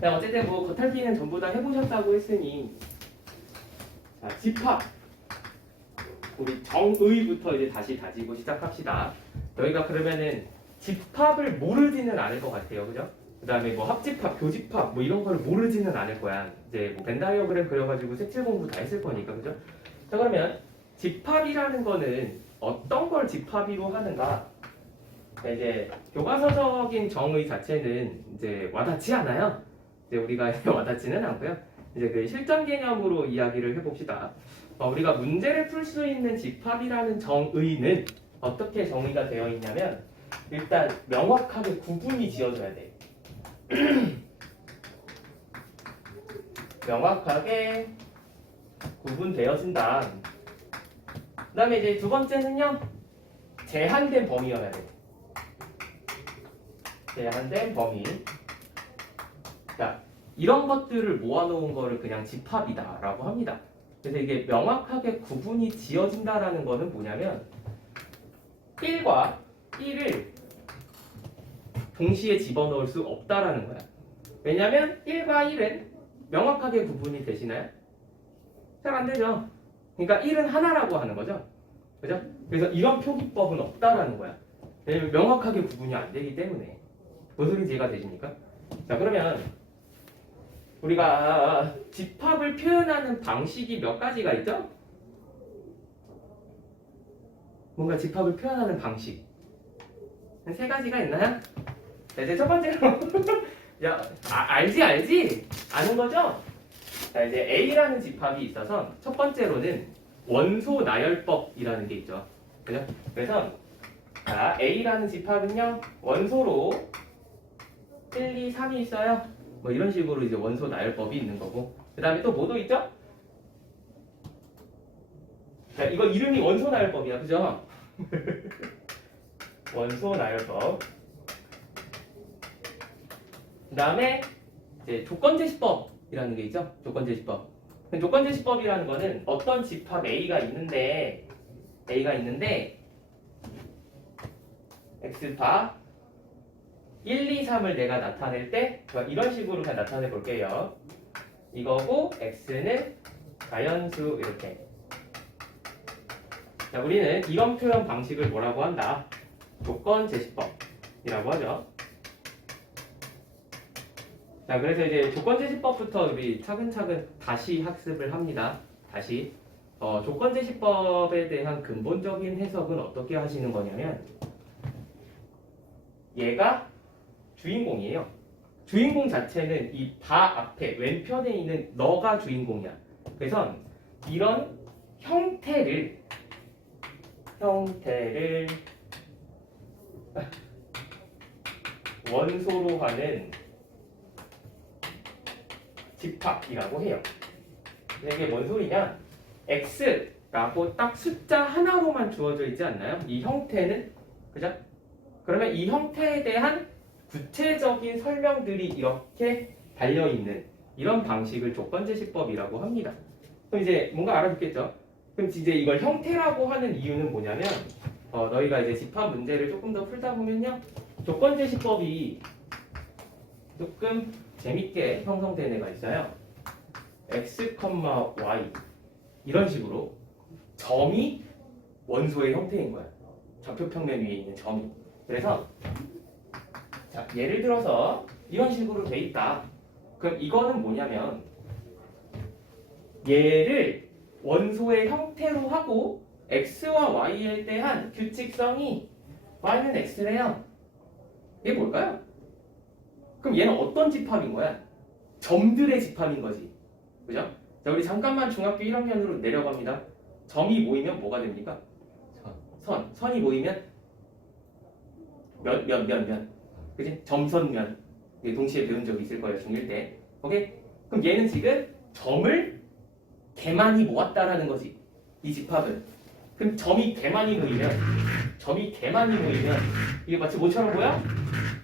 자, 어쨌든 뭐 겉핥기는 전부 다 해보셨다고 했으니 자, 집합 우리 정의부터 이제 다시 다지고 시작합시다. 저희가 그러면은 집합을 모르지는 않을 것 같아요, 그죠? 그 다음에 뭐 합집합, 교집합 뭐 이런 걸 모르지는 않을 거야. 이제 뭐 벤다이어그램 그려가지고 색칠 공부 다 했을 거니까, 그죠? 자, 그러면 집합이라는 거는 어떤 걸 집합으로 하는가? 자, 이제 교과서적인 정의 자체는 이제 와닿지 않아요. 이제 우리가 와닿지는 않고요. 이제 그 실전 개념으로 이야기를 해봅시다. 우리가 문제를 풀 수 있는 집합이라는 정의는 어떻게 정의가 되어 있냐면 일단 명확하게 구분이 지어져야 돼. 명확하게 구분되어진다. 그 다음에 이제 두 번째는요. 제한된 범위여야 돼. 제한된 범위. 자, 이런 것들을 모아놓은 거를 그냥 집합이다라고 합니다. 그래서 이게 명확하게 구분이 지어진다라는 거는 뭐냐면 1과 1을 동시에 집어넣을 수 없다라는 거야. 왜냐면 1과 1은 명확하게 구분이 되시나요? 잘 안 되죠. 그러니까 1은 하나라고 하는 거죠. 그죠? 그래서 이런 표기법은 없다라는 거야. 왜냐면 명확하게 구분이 안 되기 때문에. 무슨 소리인지 이해가 되십니까? 자, 그러면 우리가 집합을 표현하는 방식이 몇 가지가 있죠? 뭔가 집합을 표현하는 방식. 세 가지가 있나요? 자, 이제 첫 번째로 야, 알지? 아는 거죠? 자, 이제 A라는 집합이 있어서 첫 번째로는 원소 나열법이라는 게 있죠. 그죠? 그래서 자, A라는 집합은요. 원소로 1, 2, 3이 있어요. 뭐 이런 식으로 이제 원소 나열법이 있는 거고. 그 다음에 또 뭐도 있죠? 자, 이거 이름이 원소 나열법이야. 그죠? 원소 나열법. 그 다음에 이제 조건제시법이라는 게 있죠. 조건제시법. 조건제시법이라는 거는 어떤 집합 A가 있는데 X바 1, 2, 3을 내가 나타낼 때 이런 식으로 그냥 나타내 볼게요. 이거고 X는 자연수 이렇게. 자, 우리는 이런 표현 방식을 뭐라고 한다? 조건제시법이라고 하죠. 자, 그래서 이제 조건제시법부터 우리 차근차근 다시 학습을 합니다. 다시 조건제시법에 대한 근본적인 해석은 어떻게 하시는 거냐면 얘가 주인공이에요. 주인공 자체는 이 바 앞에 왼편에 있는 너가 주인공이야. 그래서 이런 형태를 원소로 하는 집합이라고 해요. 이게 뭔 소리냐? X라고 딱 숫자 하나로만 주어져 있지 않나요? 이 형태는, 그죠? 그러면 이 형태에 대한 구체적인 설명들이 이렇게 달려있는 이런 방식을 조건제시법이라고 합니다. 그럼 이제 뭔가 알아듣겠죠? 그럼 이제 이걸 형태라고 하는 이유는 뭐냐면 너희가 이제 집합 문제를 조금 더 풀다 보면요. 조건제시법이 조금 재밌게 형성된 애가 있어요. x, y 이런 식으로 점이 원소의 형태인 거야. 좌표평면 위에 있는 점이. 그래서 자, 예를 들어서 이런 식으로 돼 있다. 그럼 이거는 뭐냐면 얘를 원소의 형태로 하고 x와 y에 대한 규칙성이 y는 x래요. 이게 뭘까요? 그럼 얘는 어떤 집합인 거야? 점들의 집합인 거지. 그죠? 자, 우리 잠깐만 중학교 1학년으로 내려갑니다. 점이 모이면 뭐가 됩니까? 선이 모이면 면. 그지? 점선면. 동시에 배운 적이 있을 거예요. 중1 때. 오케이? 그럼 얘는 지금 점을 개 많이 모았다라는 거지. 이 집합은. 그럼 점이 개 많이 모이면 이게 마치 뭐처럼 보여?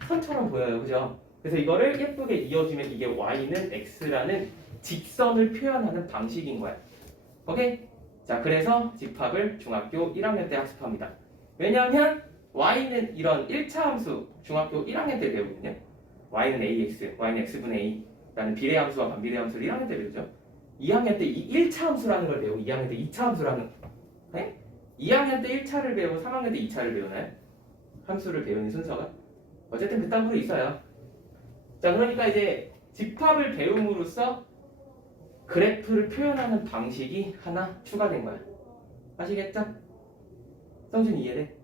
선처럼 보여요. 그죠? 그래서 이거를 예쁘게 이어주면 이게 y는 x라는 직선을 표현하는 방식인 거야. 오케이? 자, 그래서 집합을 중학교 1학년 때 학습합니다. 왜냐하면 y는 이런 1차 함수 중학교 1학년 때 배우거든요. y는 ax, y는 x분의 a. 라는 비례함수와 반비례함수를 1학년 때 배우죠. 2학년 때 1차 함수라는 걸 배우고 2학년 때 2차 함수라는 네? 2학년 때 1차를 배우고 3학년 때 2차를 배우나요? 함수를 배우는 순서가? 어쨌든 그따구로 있어요. 자, 그러니까 이제 집합을 배움으로써 그래프를 표현하는 방식이 하나 추가된 거야. 아시겠죠? 성준이 이해돼?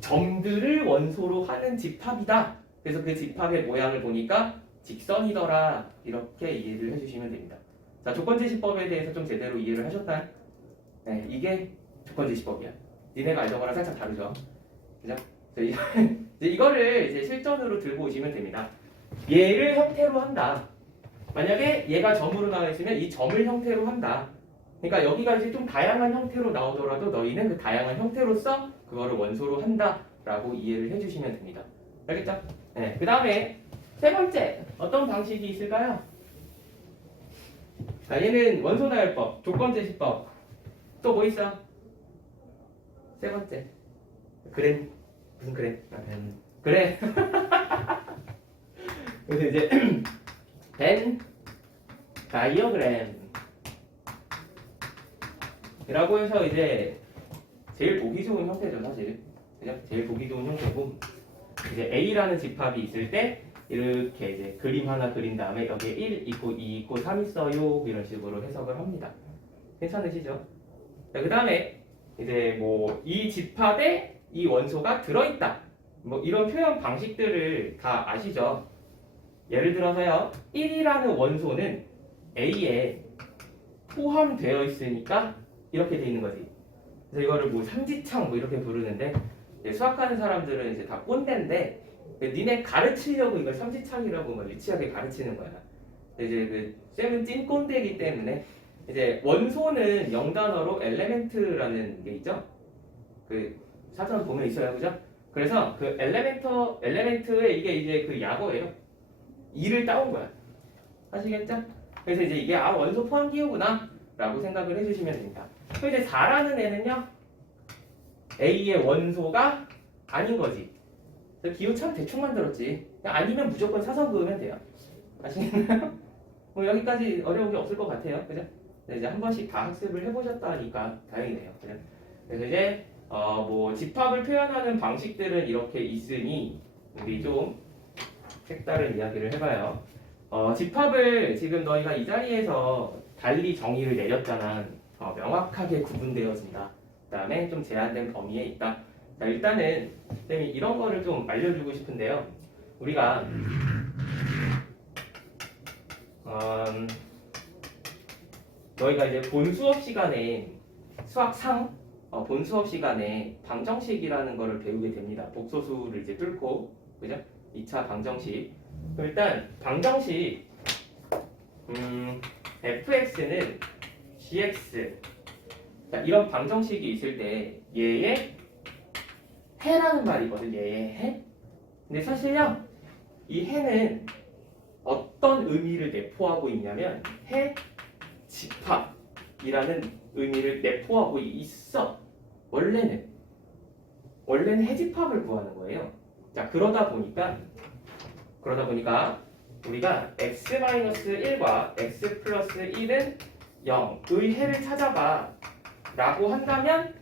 점들을 원소로 하는 집합이다. 그래서 그 집합의 모양을 보니까 직선이더라. 이렇게 이해를 해주시면 됩니다. 자, 조건제시법에 대해서 좀 제대로 이해를 하셨다. 네, 이게 조건제시법이야. 니네가 알던 거랑 살짝 다르죠. 그죠? 이제 이거를 이제 실전으로 들고 오시면 됩니다. 얘를 형태로 한다. 만약에 얘가 점으로 나와 있으면 이 점을 형태로 한다. 그러니까 여기가 이제 좀 다양한 형태로 나오더라도 너희는 그 다양한 형태로서 그거를 원소로 한다라고 이해를 해주시면 됩니다. 알겠죠? 네. 그 다음에 세 번째 어떤 방식이 있을까요? 자, 얘는 원소나열법, 조건제시법. 또 뭐 있어? 세 번째. 그램. 무슨 그램? 그래. 그래서 이제 벤 다이어그램 이라고 해서 이제 제일 보기 좋은 형태죠, 사실. 그죠? 제일 보기 좋은 형태고, 이제 A라는 집합이 있을 때 이렇게 이제 그림 하나 그린 다음에 여기에 1 있고 2 있고 3 있어요, 이런 식으로 해석을 합니다. 괜찮으시죠? 자, 그 다음에 이제 뭐 이 집합에 이 원소가 들어있다, 뭐 이런 표현 방식들을 다 아시죠? 예를 들어서요, 1이라는 원소는 A에 포함되어 있으니까 이렇게 돼 있는 거지. 그래서 이거를 뭐 삼지창 뭐 이렇게 부르는데, 수학하는 사람들은 이제 다 꼰대인데 니네 가르치려고 이걸 삼지창이라고 막 유치하게 가르치는 거야. 이제 그 쌤은 찐 꼰대이기 때문에 이제 원소는 영단어로 엘레멘트라는 게 있죠. 그 사전 보면 있어요, 그죠? 그래서 그 엘레멘트에 이게 이제 그 약어예요. 2를 따온 거야. 아시겠죠? 그래서 이제 이게 원소 포함 기호구나 라고 생각을 해주시면 됩니다. 그럼 이제 4라는 애는요, A의 원소가 아닌 거지. 기호 참 대충 만들었지. 아니면 무조건 사선 그으면 돼요. 아시겠나요? 뭐 여기까지 어려운 게 없을 것 같아요. 그죠? 이제 한 번씩 다 학습을 해보셨다니까 다행이네요. 그죠? 그래서 이제 뭐 집합을 표현하는 방식들은 이렇게 있으니 우리 좀 색다른 이야기를 해봐요. 집합을 지금 너희가 이 자리에서 달리 정의를 내렸잖아. 명확하게 구분되어진다. 그 다음에 좀 제한된 범위에 있다. 자, 일단은 쌤이 이런 거를 좀 알려주고 싶은데요. 우리가 너희가 이제 본 수업 시간에 수학상 본 수업 시간에 방정식이라는 거를 배우게 됩니다. 복소수를 이제 뚫고, 그죠? 2차 방정식. 일단 방정식 fx는 gx, 자, 이런 방정식이 있을 때 얘의 해라는 말이거든. 얘의 해. 근데 사실요, 이 해는 어떤 의미를 내포하고 있냐면 해 집합이라는 의미를 내포하고 있어. 원래는 해집합을 구하는 거예요. 자, 그러다 보니까 우리가 x-1과 x+1은 0의 해를 찾아봐 라고 한다면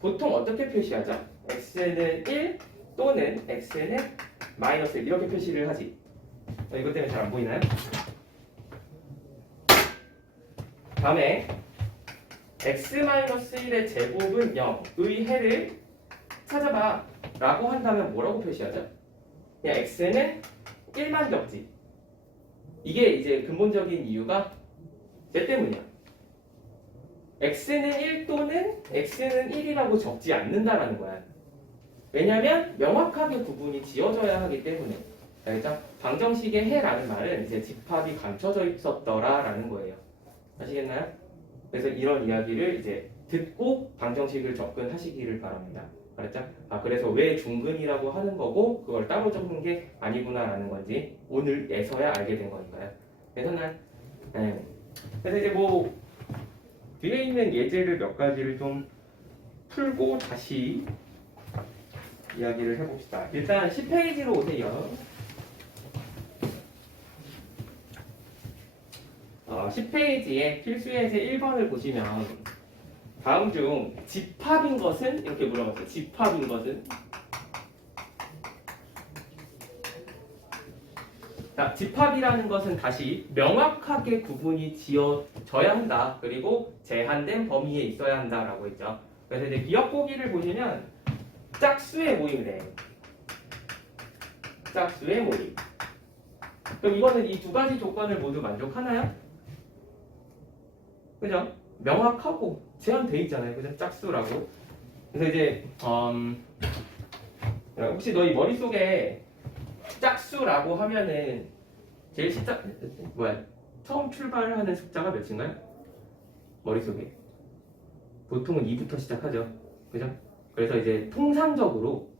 보통 어떻게 표시하죠? x는 1 또는 x는 -1 이렇게 표시를 하지. 이것 때문에 잘 안 보이나요? 다음에 x-1의 제곱은 0의 해를 찾아봐 라고 한다면 뭐라고 표시하죠? 그냥 x는 1만 적지. 이게 이제 근본적인 이유가 쟤 때문이야. x는 1 또는 x는 1이라고 적지 않는다라는 거야. 왜냐면 명확하게 구분이 지어져야 하기 때문에. 알겠죠? 방정식의 해라는 말은 이제 집합이 감춰져 있었더라라는 거예요. 아시겠나요? 그래서 이런 이야기를 이제 듣고 방정식을 접근하시기를 바랍니다. 알았죠? 그래서 왜 중근이라고 하는 거고 그걸 따로 적는 게 아니구나라는 건지 오늘에서야 알게 된 거니까요. 그래서 그래서 이제 뭐 뒤에 있는 예제를 몇 가지를 좀 풀고 다시 이야기를 해봅시다. 일단 10페이지로 오세요. 10페이지에 필수 예제 1번을 보시면 다음 중 집합인 것은 이렇게 물어봤어요. 집합인 것은 자, 집합이라는 것은 다시 명확하게 구분이 지어져야 한다. 그리고 제한된 범위에 있어야 한다라고 했죠. 그래서 이제 기억 보기를 보시면 짝수의 모임이래요. 짝수의 모임. 그럼 이거는 이 두 가지 조건을 모두 만족하나요? 그죠? 명확하고 제한돼 있잖아요. 그죠? 짝수라고. 그래서 이제 혹시 너희 머릿속에 짝수라고 하면은 제일 처음 출발하는 숫자가 몇인가요? 머릿속에 보통은 2부터 시작하죠. 그죠? 그래서 이제 통상적으로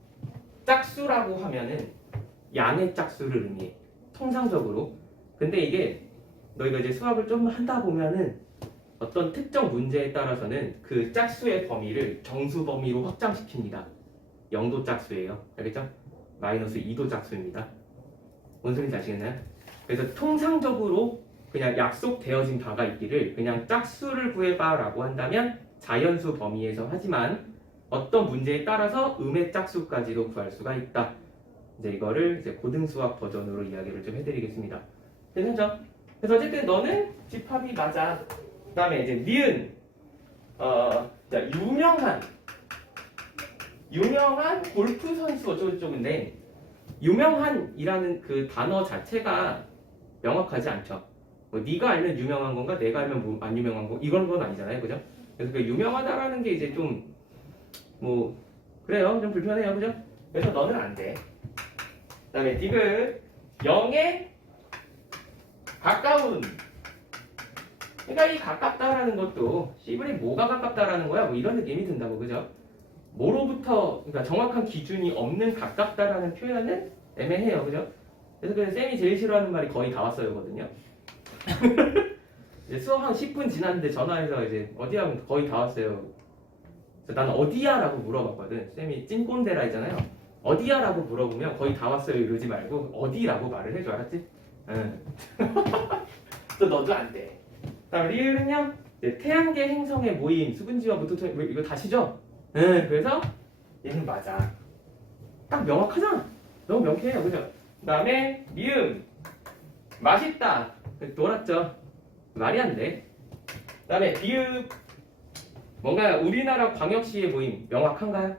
짝수라고 하면은 양의 짝수를 의미해. 통상적으로. 근데 이게 너희가 이제 수학을 좀 한다 보면은 어떤 특정 문제에 따라서는 그 짝수의 범위를 정수 범위로 확장시킵니다. 0도 짝수예요. 알겠죠? 마이너스 2도 짝수입니다. 뭔 소리인지 아시겠나요? 그래서 통상적으로 그냥 약속되어진 바가 있기를 그냥 짝수를 구해봐 라고 한다면 자연수 범위에서 하지만 어떤 문제에 따라서 음의 짝수까지도 구할 수가 있다. 이제 이거를 이제 고등수학 버전으로 이야기를 좀 해드리겠습니다. 괜찮죠? 그래서 어쨌든 너는 집합이 맞아. 그 다음에 이제 니은 자, 유명한 골프 선수 어쩌고저쩌고인데 유명한이라는 그 단어 자체가 명확하지 않죠. 뭐 네가 알면 유명한 건가, 내가 알면 뭐 안 유명한 거 이건 건 아니잖아요, 그죠? 그래서 그 유명하다라는 게 이제 좀 뭐 그래요, 좀 불편해요, 그죠? 그래서 너는 안 돼. 그다음에 디귿 0에 가까운. 그러니까 이 가깝다라는 것도 C분이 뭐가 가깝다라는 거야, 뭐 이런 느낌이 든다고, 그죠? 뭐로부터 그러니까 정확한 기준이 없는 가깝다라는 표현은 애매해요, 그죠? 그래서 그 쌤이 제일 싫어하는 말이 거의 다 왔어요거든요. 이제 수업 한 10분 지났는데 전화해서 이제 어디야 거의 다 왔어요. 그래서 나는 어디야라고 물어봤거든. 쌤이 찐꼰대라 했잖아요. 어디야라고 물어보면 거의 다 왔어요 이러지 말고 어디라고 말을 해줘, 알았지? 응. 또 너도 안 돼. 다음 리을은요. 태양계 행성의 모임, 수분지와 무토토 이거 다시죠? 응. 그래서 얘는 맞아. 딱 명확하잖아. 너무 명쾌해요, 그죠? 그 다음에 미음 맛있다. 놀았죠. 말이 안 돼. 그 다음에 비읍 뭔가 우리나라 광역시의 모임 명확한가요?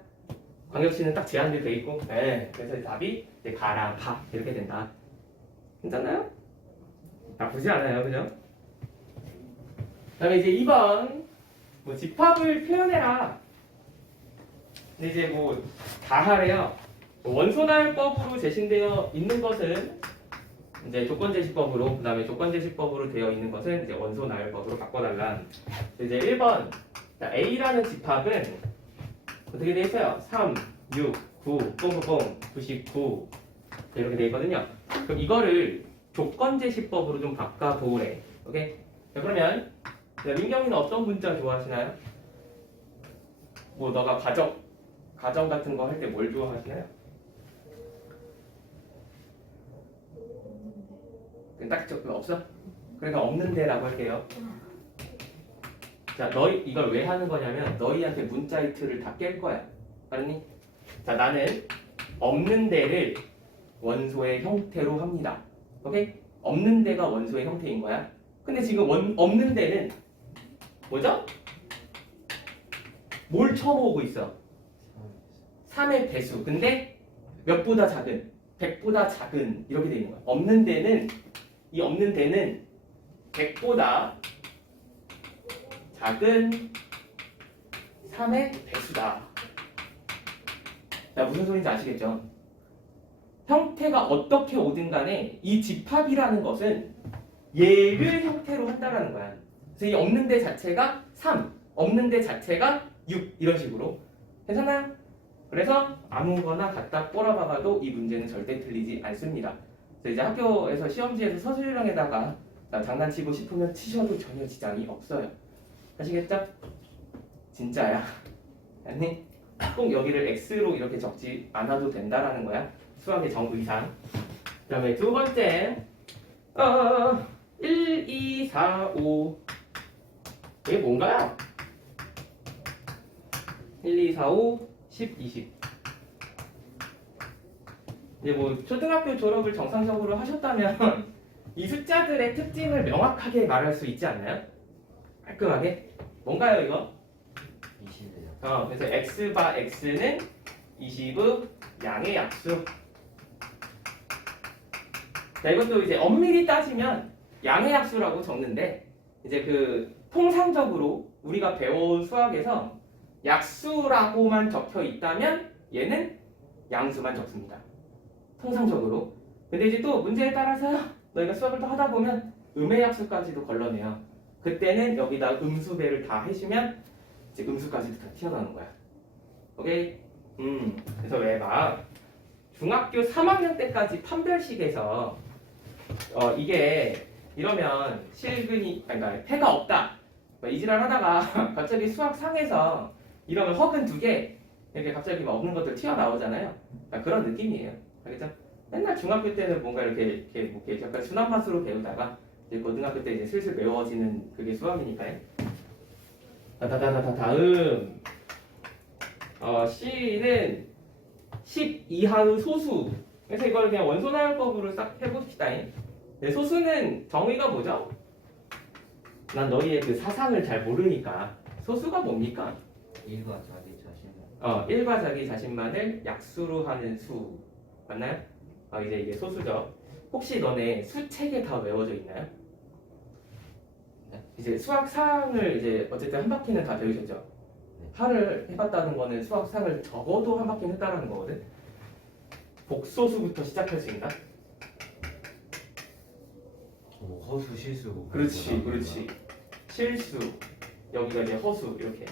광역시는 딱 제한돼 돼 있고, 네. 그래서 답이 이제 가랑 가 이렇게 된다. 괜찮나요? 나쁘지 않아요, 그죠? 그다음에 이제 2번 뭐 집합을 표현해라. 근데 이제 뭐 다 하래요. 원소나열법으로 제시되어 있는 것은 이제 조건제시법으로, 그다음에 조건제시법으로 되어 있는 것은 이제 원소나열법으로 바꿔달라. 이제 1번 A라는 집합은 어떻게 되어 있어요? 3, 6, 9, 뽕뽕뽕, 99 이렇게 되어 있거든요. 그럼 이거를 조건제시법으로 좀 바꿔보래. 오케이? 자, 그러면 민경이는 어떤 문자 좋아하시나요? 뭐 너가 가정 같은 거 할 때 뭘 좋아하시나요? 딱 없어? 그러니까 없는데라고 할게요. 자, 너희 이걸 왜 하는 거냐면 너희한테 문자의 틀을 다 깰 거야. 알았니? 자, 나는 없는 데를 원소의 형태로 합니다. 오케이? 없는 데가 원소의 형태인 거야. 근데 지금 없는 데는 뭐죠? 뭘 처모으고 있어? 3의 배수. 근데 몇보다 작은? 100보다 작은 이렇게 돼 있는 거야. 없는 데는 이 없는 데는 100보다 작은 3의 배수다. 자, 무슨 소리인지 아시겠죠? 형태가 어떻게 오든 간에 이 집합이라는 것은 얘를 형태로 한다라는 거야. 그래서 이 없는 데 자체가 3, 없는 데 자체가 6 이런 식으로. 괜찮나요? 그래서 아무거나 갖다 꼬라박아도 이 문제는 절대 틀리지 않습니다. 그래서 이제 학교에서 시험지에서 서술형에다가 장난치고 싶으면 치셔도 전혀 지장이 없어요. 아시겠죠? 진짜야. 아니 꼭 여기를 X로 이렇게 적지 않아도 된다라는 거야. 수학의 정의상. 그 다음에 두 번째 1, 2, 4, 5 이게 뭔가요? 1, 2, 4, 5, 10, 20 이제 뭐 초등학교 졸업을 정상적으로 하셨다면 이 숫자들의 특징을 명확하게 말할 수 있지 않나요? 깔끔하게 뭔가요 이거? 20이요. 그래서 x 바 x는 20의 양의 약수. 자, 이것도 이제 엄밀히 따지면 양의 약수라고 적는데 이제 그 통상적으로 우리가 배워온 수학에서 약수라고만 적혀 있다면 얘는 양수만 적습니다. 통상적으로. 근데 이제 또 문제에 따라서 너희가 수학을 또 하다 보면 음의 약수까지도 걸러내요. 그때는 여기다 음수배를 다 해주면 이제 음수까지도 다 튀어나오는 거야. 오케이? 그래서 왜 막 중학교 3학년 때까지 판별식에서 이게 이러면 실근이 그러니까 패가 없다. 이 지랄 하다가 갑자기 수학 상에서 이러면 허근 2개 이렇게 갑자기 막 없는 것들 튀어나오잖아요. 그러니까 그런 느낌이에요. 알겠죠? 맨날 중학교 때는 뭔가 이렇게 약간 순한 맛으로 배우다가 이제 고등학교 때 이제 슬슬 외워지는 그게 수학이니까요. 다음 C는 10 이하의 소수. 그래서 이걸 그냥 원소나열법으로 싹 해봅시다. 네, 소수는 정의가 뭐죠? 난 너희의 그 사상을 잘 모르니까 소수가 뭡니까? 1과 자기 자신을. 1과 자기 자신만을 약수로 하는 수 맞나요? 이제 이게 소수죠. 혹시 너네 수책에 다 외워져 있나요? 네. 이제 수학상을 이제 어쨌든 한 바퀴는 다 배우셨죠? 네. 하를 해봤다는 거는 수학상을 적어도 한 바퀴는 했다는 거거든. 복소수부터 시작할 수 있나? 오, 허수 실수. 그렇지. 실수 여기가 이제 허수 이렇게.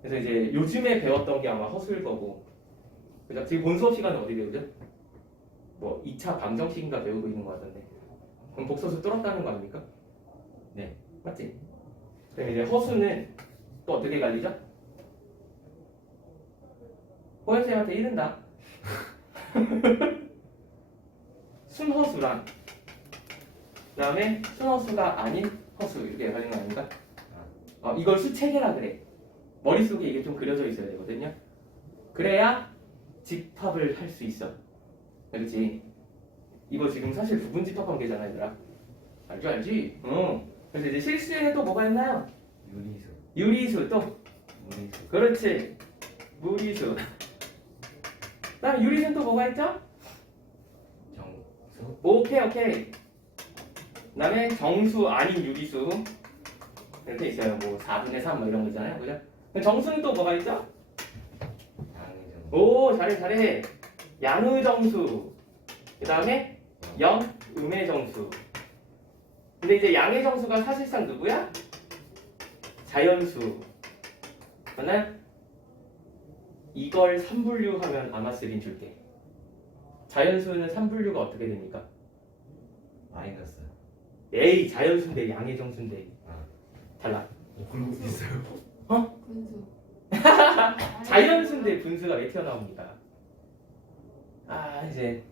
그래서 이제 요즘에 배웠던 게 아마 허수일 거고. 그죠? 지금 본 수업 시간은 어디 배우죠? 뭐 2차 방정식인가 배우고 있는 거 같던데. 그럼 복소수 뚫었다는 거 아닙니까? 네. 맞지? 그럼 이제 허수는 또 어떻게 갈리죠? 호연쌤한테 이른다. 순허수랑 그다음에 순허수가 아닌 허수 이렇게 갈리는 거 아닌가? 이걸 수체계라 그래. 머릿속에 이게 좀 그려져 있어야 되거든요. 그래야 집합을 할 수 있어. 그렇지? 이거 지금 사실 부분 집합 관계잖아, 얘들아. 알지? 그래서 이제 실수에는 또 뭐가 있나요? 유리수. 유리수 또. 무리수. 그렇지. 무리수. 그다음에 유리수는 또 뭐가 있죠? 정수. 오케이. 그다음에 정수 아닌 유리수 이렇게 있어요. 뭐 4분의 3 뭐 이런 거 있잖아요, 그죠? 그럼 정수는 또 뭐가 있죠? 양의 정수. 오, 잘해. 양의 정수. 그다음에 음의 정수. 근데 이제 양의 정수가 사실상 누구야? 자연수. 맞나요? 이걸 3분류하면 아마스린 줄게. 자연수는 3분류가 어떻게 됩니까? 마이너스. 에이, 자연수인데 양의 정수인데 달라. 그런 거 있어요. 분수. 자연수인데 분수가 왜 튀어나옵니까? 이제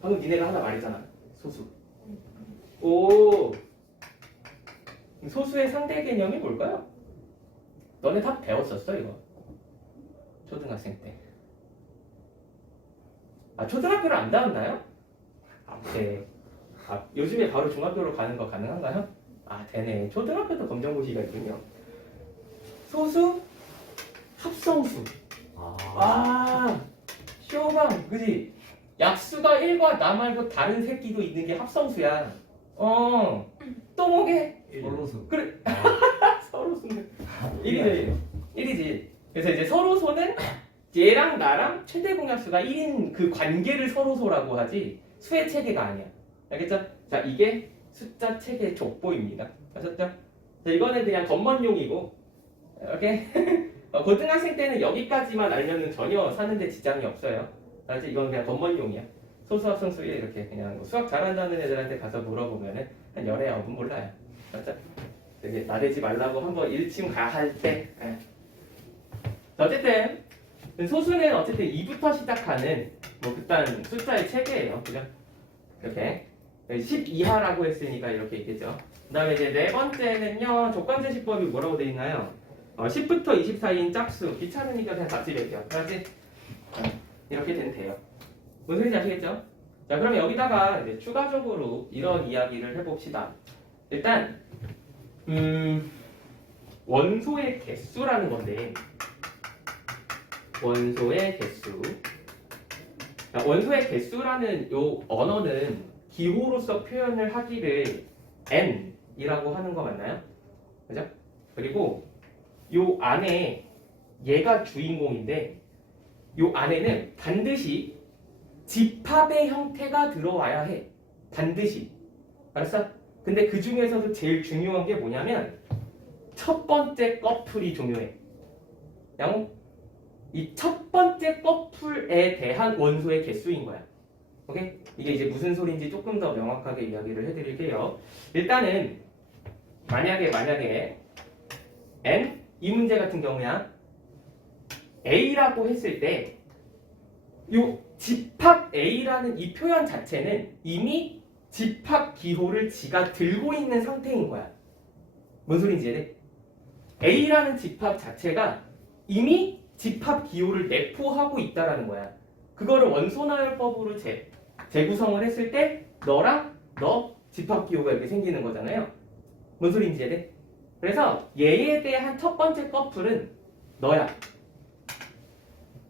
방금 니네가 하나 말했잖아. 소수. 오, 소수의 상대 개념이 뭘까요? 너네 다 배웠었어 이거 초등학생 때. 초등학교를 안 다녔나요? 네. 요즘에 바로 중학교로 가는 거 가능한가요? 되네. 초등학교도 검정고시가 있군요. 소수, 합성수. 쇼방, 그지? 약수가 1과 나 말고 다른 새끼도 있는 게 합성수야. 또 뭐게? 서로수. 그래. 서로수는 1이지. 그래서 이제 서로소는 얘랑 나랑 최대 공약수가 1인 그 관계를 서로소라고 하지 수의 체계가 아니야. 알겠죠? 자, 이게 숫자 체계 족보입니다. 아셨죠? 자, 이거는 그냥 겉멋용이고 오케이? 고등학생 때는 여기까지만 알면은 전혀 사는데 지장이 없어요. 알지? 이건 그냥 겉멋용이야. 소수합성수에 이렇게 그냥 수학 잘한다는 애들한테 가서 물어보면은 한 열에 9은 몰라요. 맞죠? 되게 나대지 말라고 한번 일침 가할 때. 어쨌든 소수는 어쨌든 2부터 시작하는 뭐 그딴 숫자의 체계예요. 그죠? 이렇게. 10 이하라고 했으니까 이렇게 있겠죠. 그 다음에 이제 네 번째는요. 조건제시법이 뭐라고 돼 있나요? 10부터 20 사이인 짝수. 귀찮으니까 그냥 다 집을게요. 알았지? 이렇게 되면 돼요. 무슨 소리인지 아시겠죠? 자, 그럼 여기다가 이제 추가적으로 이런 이야기를 해봅시다. 일단 원소의 개수라는 건데, 원소의 개수. 자, 원소의 개수라는 요 언어는 기호로서 표현을 하기를 n이라고 하는 거 맞나요? 그죠? 그리고 요 안에 얘가 주인공인데, 요 안에는 반드시 집합의 형태가 들어와야 해. 반드시. 알았어? 근데 그 중에서도 제일 중요한 게 뭐냐면 첫 번째 커플이 중요해. 양호? 이 첫 번째 커플에 대한 원소의 개수인 거야. 오케이? 이게 이제 무슨 소리인지 조금 더 명확하게 이야기를 해드릴게요. 일단은 만약에 n 이 문제 같은 경우야 a라고 했을 때 요 집합 a라는 이 표현 자체는 이미 집합 기호를 지가 들고 있는 상태인 거야. 뭔 소리인지 이해돼? a라는 집합 자체가 이미 집합 기호를 내포하고 있다라는 거야. 그거를 원소나열법으로 재구성을 했을 때 너랑 너 집합 기호가 이렇게 생기는 거잖아요. 뭔 소리인지 이해돼? 그래서 얘에 대한 첫 번째 커플은 너야.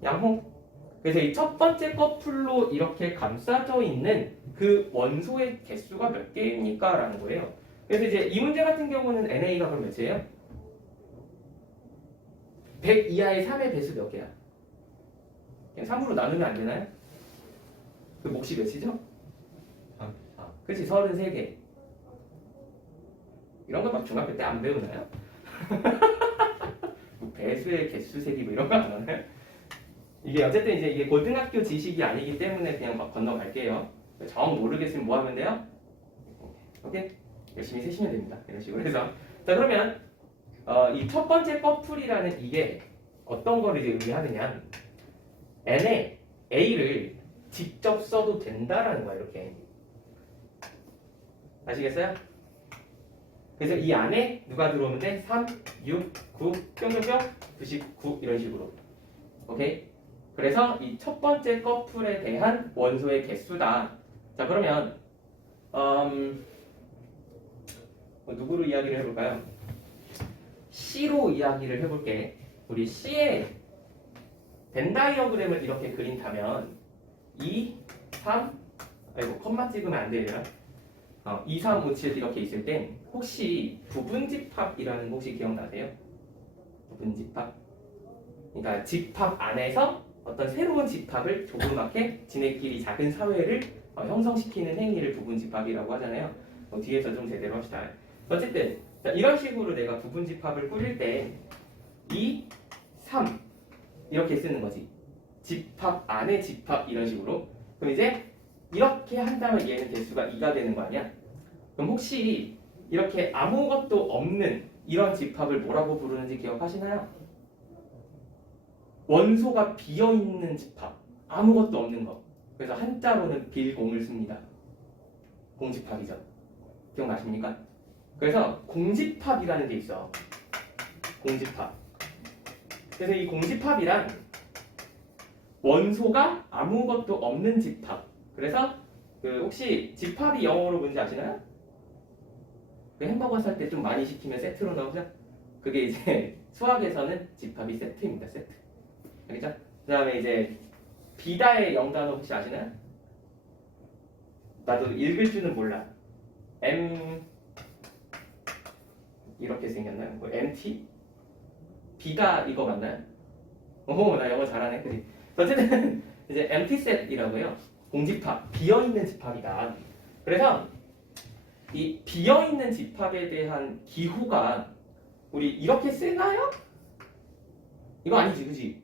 양호? 그래서 이 첫 번째 커플로 이렇게 감싸져 있는 그 원소의 개수가 몇 개입니까? 라는 거예요. 그래서 이제 이 문제 같은 경우는 NA가 그럼 몇이에요? 100 이하의 3의 배수 몇 개야? 그냥 3으로 나누면 안 되나요? 그 몫이 몇이죠? 3. 그렇지, 33개. 이런 거 막 중학교 때 안 배우나요? 뭐 배수의 개수 세기 뭐 이런 거 안 하나요? 이게 어쨌든 이제 이게 고등학교 지식이 아니기 때문에 그냥 막 건너갈게요. 정 모르겠으면 뭐 하면 돼요? 오케이? 열심히 세시면 됩니다. 이런 식으로 해서. 자, 그러면 이 첫 번째 커플이라는 이게 어떤 거를 이제 의미하느냐? n에 a를 직접 써도 된다라는 거야, 이렇게. 아시겠어요? 그래서 이 안에 누가 들어오면 돼? 3, 6, 9, 뿅뿅뿅, 99 이런 식으로. 오케이? 그래서 이 첫 번째 커플에 대한 원소의 개수다. 자, 그러면 누구로 이야기를 해볼까요? C로 이야기를 해볼게. 우리 C의 벤 다이어그램을 이렇게 그린다면 2, 3, 아이고 컴마 찍으면 안 되려나? 2, 3, 5, 7 이렇게 있을 땐 혹시 부분집합이라는 거 혹시 기억나세요? 부분집합? 그러니까 집합 안에서 어떤 새로운 집합을 조그맣게 지네끼리 작은 사회를 형성시키는 행위를 부분집합이라고 하잖아요. 뒤에서 좀 제대로 합시다. 어쨌든 이런 식으로 내가 부분집합을 꾸릴 때 2, 3 이렇게 쓰는 거지. 집합 안에 집합 이런 식으로. 그럼 이제 이렇게 한다면 얘는 개수가 2가 되는 거 아니야? 그럼 혹시 이렇게 아무것도 없는 이런 집합을 뭐라고 부르는지 기억하시나요? 원소가 비어있는 집합, 아무것도 없는 거. 그래서 한자로는 빌공을 씁니다. 공집합이죠. 기억나십니까? 그래서 공집합이라는 게 있어. 공집합. 그래서 이 공집합이란 원소가 아무것도 없는 집합. 그래서 그 혹시 집합이 영어로 뭔지 아시나요? 그 햄버거 살 때 좀 많이 시키면 세트로 나오죠? 그게 이제 수학에서는 집합이 세트입니다. 세트. 알겠죠? 그 다음에 이제 비다의 영단어 혹시 아시나요? 나도 읽을 줄은 몰라. M 이렇게 생겼나요? 뭐 MT? 비다 이거 맞나요? 오, 나 영어 잘하네. 그지? 어쨌든 이제 empty set이라고 해요. 공집합, 비어있는 집합이다. 그래서 이 비어있는 집합에 대한 기호가 우리 이렇게 쓰나요? 이거 아니지, 그지?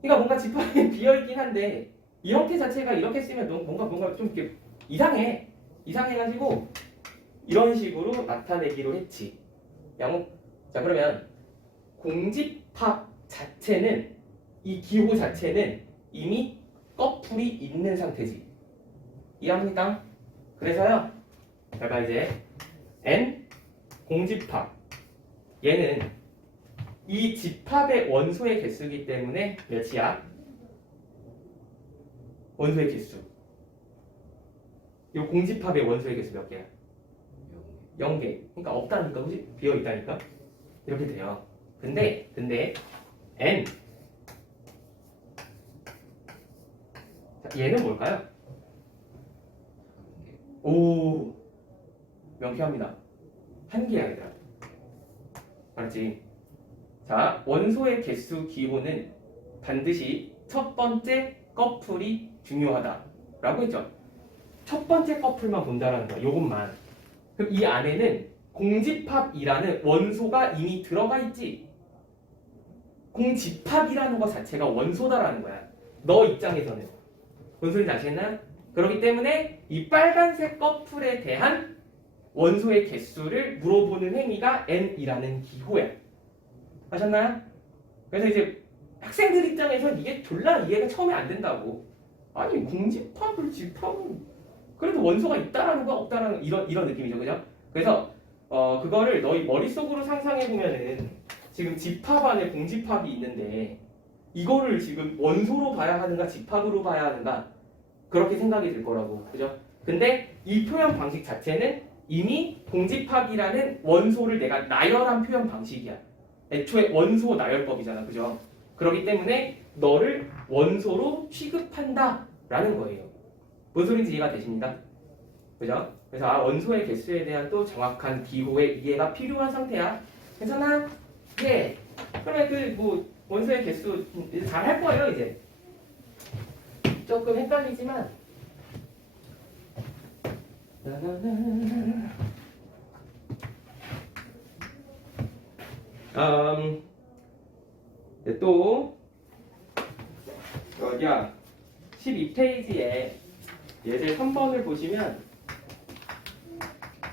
그러니까 뭔가 집합이 비어있긴 한데 이 형태 자체가 이렇게 쓰면 뭔가 좀 이렇게 이상해가지고 이런 식으로 나타내기로 했지. 양호. 자, 그러면 공집합 자체는 이 기호 자체는 이미 커플이 있는 상태지. 이해합니까? 그래서요 그러니까 이제 n 공집합 얘는 이 집합의 원소의 개수이기 때문에 몇이야? 원소의 개수. 이 공집합의 원소의 개수 몇 개야? 0개. 그러니까 없다니까, 그지? 비어 있다니까. 이렇게 돼요. 근데 n 자, 얘는 뭘까요? 오, 명쾌합니다. 한 개야, 얘들아. 알았지? 자, 원소의 개수 기호는 반드시 첫 번째 커플이 중요하다라고 했죠. 첫 번째 커플만 본다라는 거야. 요것만. 그럼 이 안에는 공집합이라는 원소가 이미 들어가 있지. 공집합이라는 것 자체가 원소다라는 거야. 너 입장에서는. 뭔 소리인지 아시겠나요? 그렇기 때문에 이 빨간색 커플에 대한 원소의 개수를 물어보는 행위가 n이라는 기호야. 아셨나요? 그래서 이제 학생들 입장에선 이게 졸라 이해가 처음에 안 된다고. 아니 공집합을 집합은 그래도 원소가 있다라는 거 없다라는 이런 느낌이죠, 그죠? 그래서 그거를 너희 머릿속으로 상상해 보면은 지금 집합 안에 공집합이 있는데 이거를 지금 원소로 봐야 하는가 집합으로 봐야 하는가 그렇게 생각이 들 거라고, 그죠? 근데 이 표현 방식 자체는 이미 공집합이라는 원소를 내가 나열한 표현 방식이야. 애초에 원소 나열법이잖아, 그죠? 그렇기 때문에 너를 원소로 취급한다라는 거예요. 뭔 소리인지 이해가 되십니다, 그죠? 그래서 원소의 개수에 대한 또 정확한 기호의 이해가 필요한 상태야. 괜찮아? 네. 그러면 그 원소의 개수 잘 할 거예요, 이제. 조금 헷갈리지만. 또 어디야? 12페이지에 예제 3번을 보시면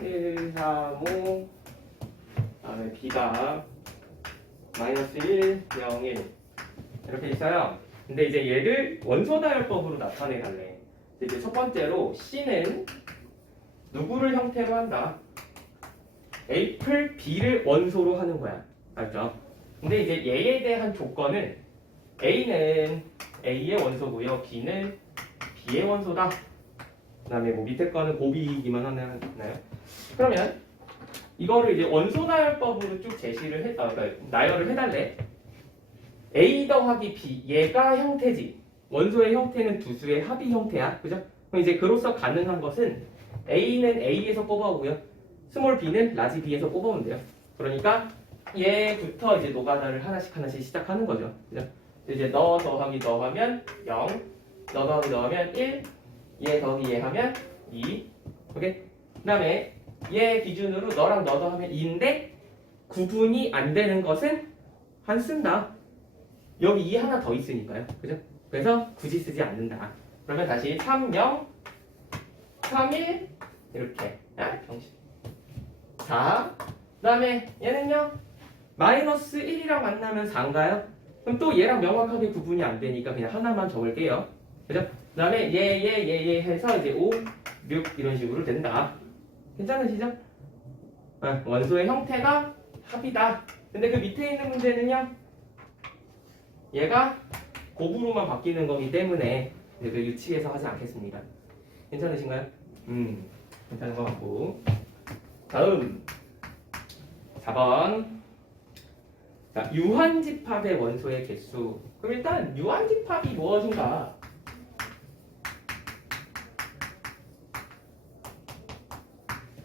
1, 3, 5 다음에 B가 마이너스 1, 0, 1 이렇게 있어요. 근데 이제 얘를 원소다열법으로 나타내 달래. 이제 첫 번째로 C는 누구를 형태로 한다? A플 B를 원소로 하는 거야. 알죠? 근데 이제 얘에 대한 조건은 A는 A의 원소고요. B는 B의 원소다. 그 다음에 뭐 밑에 거는 고비이기만 하나요? 그러면 이거를 이제 원소 나열법으로 쭉 제시를 그러니까 나열을 해달래. A 더하기 B 얘가 형태지. 원소의 형태는 두 수의 합의 형태야. 그죠? 그럼 이제 그로서 가능한 것은 A는 A에서 뽑아오고요. 스몰 b는 라지 b에서 뽑아오면 돼요. 그러니까 얘부터 이제 노가다를 하나씩 시작하는 거죠. 그죠? 이제 너 더하기 너 하면 0, 너 더하기 너 하면 1, 얘 더하기 얘 하면 2. 오케이? 그 다음에 얘 기준으로 너랑 너 더하면 2인데 구분이 안 되는 것은 한 쓴다. 여기 2 하나 더 있으니까요. 그죠? 그래서 굳이 쓰지 않는다. 그러면 다시 3, 0, 3, 1 이렇게. 아, 병신. 4. 그 다음에 얘는요. 마이너스 1이랑 만나면 4인가요? 그럼 또 얘랑 명확하게 구분이 안 되니까 그냥 하나만 적을게요. 그죠? 그 다음에 얘 해서 이제 5, 6 이런 식으로 된다. 괜찮으시죠? 원소의 형태가 합이다. 근데 그 밑에 있는 문제는요. 얘가 곱으로만 바뀌는 거기 때문에 이제 그 유치해서 하지 않겠습니다. 괜찮으신가요? 괜찮은 것 같고. 다음 4번. 자, 유한집합의 원소의 개수. 그럼 일단 유한집합이 무엇인가?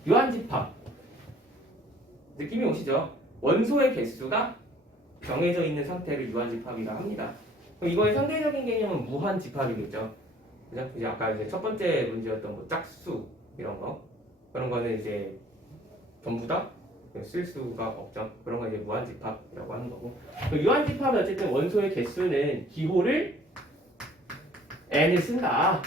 유한집합 느낌이 오시죠? 원소의 개수가 정해져 있는 상태를 유한집합이라 합니다. 그럼 이거의 상대적인 개념은 무한집합이겠죠. 그죠? 이제 아까 이제 첫 번째 문제였던 뭐 짝수 이런 거 그런 거는 이제 전부 다 쓸 수가 없죠. 그런 거 이제 무한집합이라고 하는 거고. 유한집합은 어쨌든 원소의 개수는 기호를 n을 쓴다.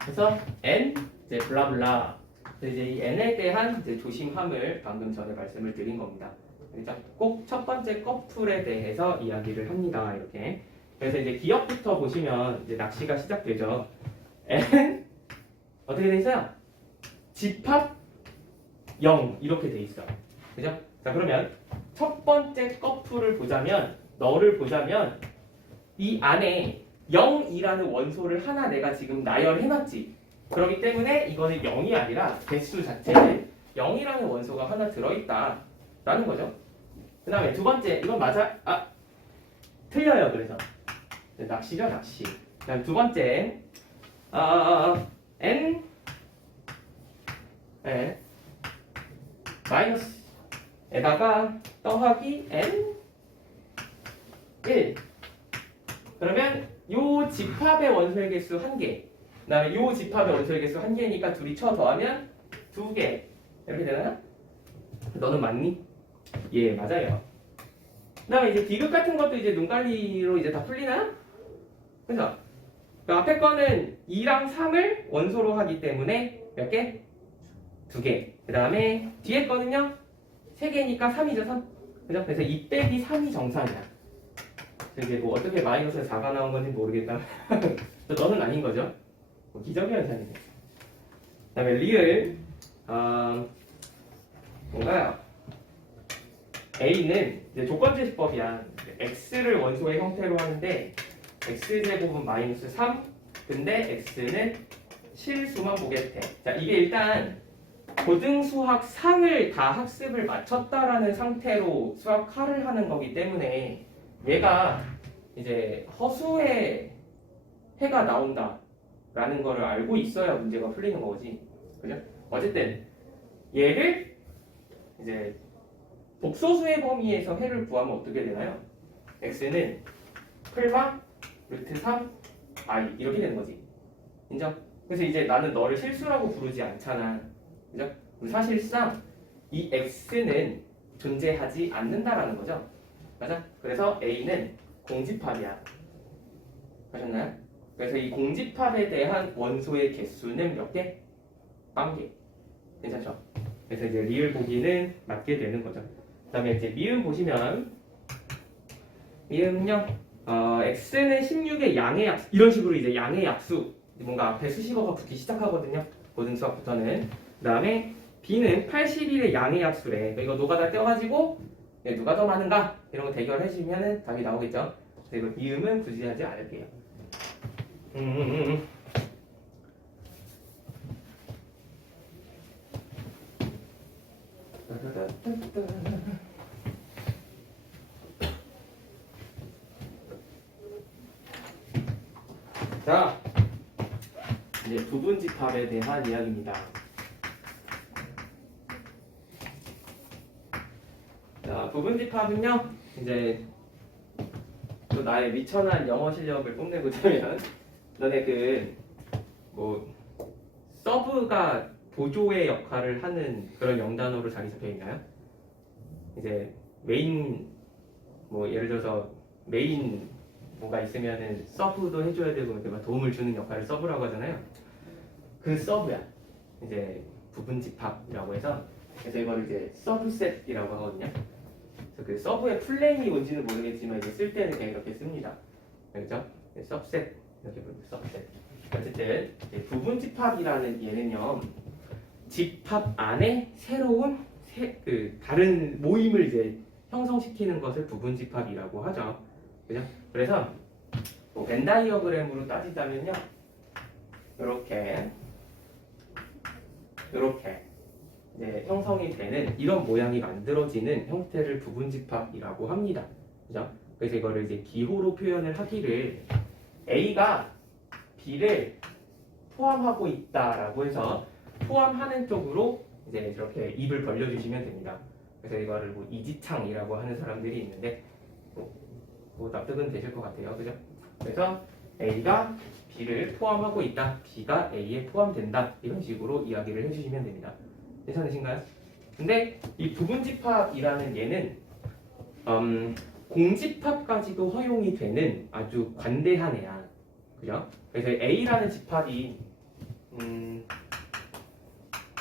그래서 n 이제 블라블라. 이제 이 n에 대한 이제 조심함을 방금 전에 말씀을 드린 겁니다. 그러니까 꼭 첫 번째 커플에 대해서 이야기를 합니다. 이렇게. 그래서 이제 기억부터 보시면 이제 낚시가 시작되죠. n 어떻게 돼 있어요? 집합 0 이렇게 돼 있어. 그죠? 자, 그러면 첫 번째 커플을 보자면, 너를 보자면 이 안에 0이라는 원소를 하나 내가 지금 나열해놨지. 그렇기 때문에 이거는 0이 아니라 개수 자체는 0이라는 원소가 하나 들어있다라는 거죠. 그 다음에 두 번째, 이건 맞아? 아, 틀려요. 그래서 낚시죠, 낚시. 그 다음 두 번째, n 마이너스에다가 더하기 n 1. 그러면 요 집합의 원소의 개수 1개, 그 다음에 요 집합의 원소의 개수 1개니까 둘이 쳐 더하면 2개. 이렇게 되나? 너는 맞니? 예, 맞아요. 그 다음에 이제 디귿 같은 것도 이제 눈깔리로 이제 다 풀리나? 그래서 그 앞에 거는 2랑 3을 원소로 하기 때문에 몇 개? 2개. 그 다음에 뒤에 거는요? 3개니까 3이죠, 3. 그죠? 그래서 2 빼기 3이 정상이야. 이게 뭐 어떻게 마이너스 4가 나온 건지 모르겠다. 너는 아닌 거죠? 뭐 기적의 현상이네. 그 다음에 리을, 뭔가요? A는 이제 조건제시법이야. x를 원소의 형태로 하는데 x제곱은 마이너스 3, 근데 x는 실수만 보게 돼. 자, 이게 일단 고등수학 상을 다 학습을 마쳤다라는 상태로 수학화를 하는 거기 때문에 얘가 이제 허수의 해가 나온다라는 거를 알고 있어야 문제가 풀리는 거지. 그죠? 어쨌든 얘를 이제 복소수의 범위에서 해를 구하면 어떻게 되나요? x는 풀마 루트 3 i 이렇게 되는 거지. 인정? 그래서 이제 나는 너를 실수라고 부르지 않잖아. 그죠? 사실상 이 x는 존재하지 않는다라는 거죠. 맞아? 그래서 a는 공집합이야. 하셨나요? 그래서 이 공집합에 대한 원소의 개수는 몇 개? 1개. 괜찮죠? 그래서 이제 리을 보기는 맞게 되는 거죠. 그 다음에 이제 미음 보시면 미음은요 x는 16의 양의 약수 이런 식으로 이제 양의 약수 뭔가 앞에 수식어가 붙기 시작하거든요. 고등수학부터는. 그 다음에 b는 81의 양의 약수래. 이거 노가다 떼어가지고 누가 더 많은가 이런 거 대결해 주시면 답이 나오겠죠. 그래서 이거 미음은 굳이 하지 않을게요. 자, 이제 부분집합에 대한 이야기입니다. 자, 부분집합은요, 이제 또 나의 미천한 영어 실력을 뽐내보자면, 너네 뭐 서브가 보조의 역할을 하는 그런 영단어로 자리 잡혀 있나요? 이제 메인 뭐 예를 들어서 메인 뭐가 있으면은 서브도 해줘야 되고 이렇게 막 도움을 주는 역할을 서브라고 하잖아요. 그 서브야. 이제 부분집합이라고 해서 그래서 이걸 이제 서브셋이라고 하거든요. 그래서 그 서브의 플레임이 뭔지는 모르겠지만 이제 쓸 때는 그냥 이렇게 씁니다. 그렇죠? 서브셋 이렇게 부르는 서브셋. 어쨌든 부분집합이라는 얘는요. 집합 안에 새로운 다른 모임을 이제 형성시키는 것을 부분집합이라고 하죠. 그죠? 그래서 뭐 벤 다이어그램으로 따지자면요. 이렇게 이제 형성이 되는 이런 모양이 만들어지는 형태를 부분집합이라고 합니다. 그죠? 그래서 이거를 이제 기호로 표현을 하기를 A가 B를 포함하고 있다라고 해서 포함하는 쪽으로 이제 이렇게 입을 벌려주시면 됩니다. 그래서 이거를 뭐 이지창이라고 하는 사람들이 있는데 뭐 납득은 되실 것 같아요. 그죠? 그래서 A가 B를 포함하고 있다. B가 A에 포함된다. 이런 식으로 이야기를 해주시면 됩니다. 괜찮으신가요? 근데 이 부분집합이라는 얘는 공집합까지도 허용이 되는 아주 관대한 애야. 그죠? 그래서 A라는 집합이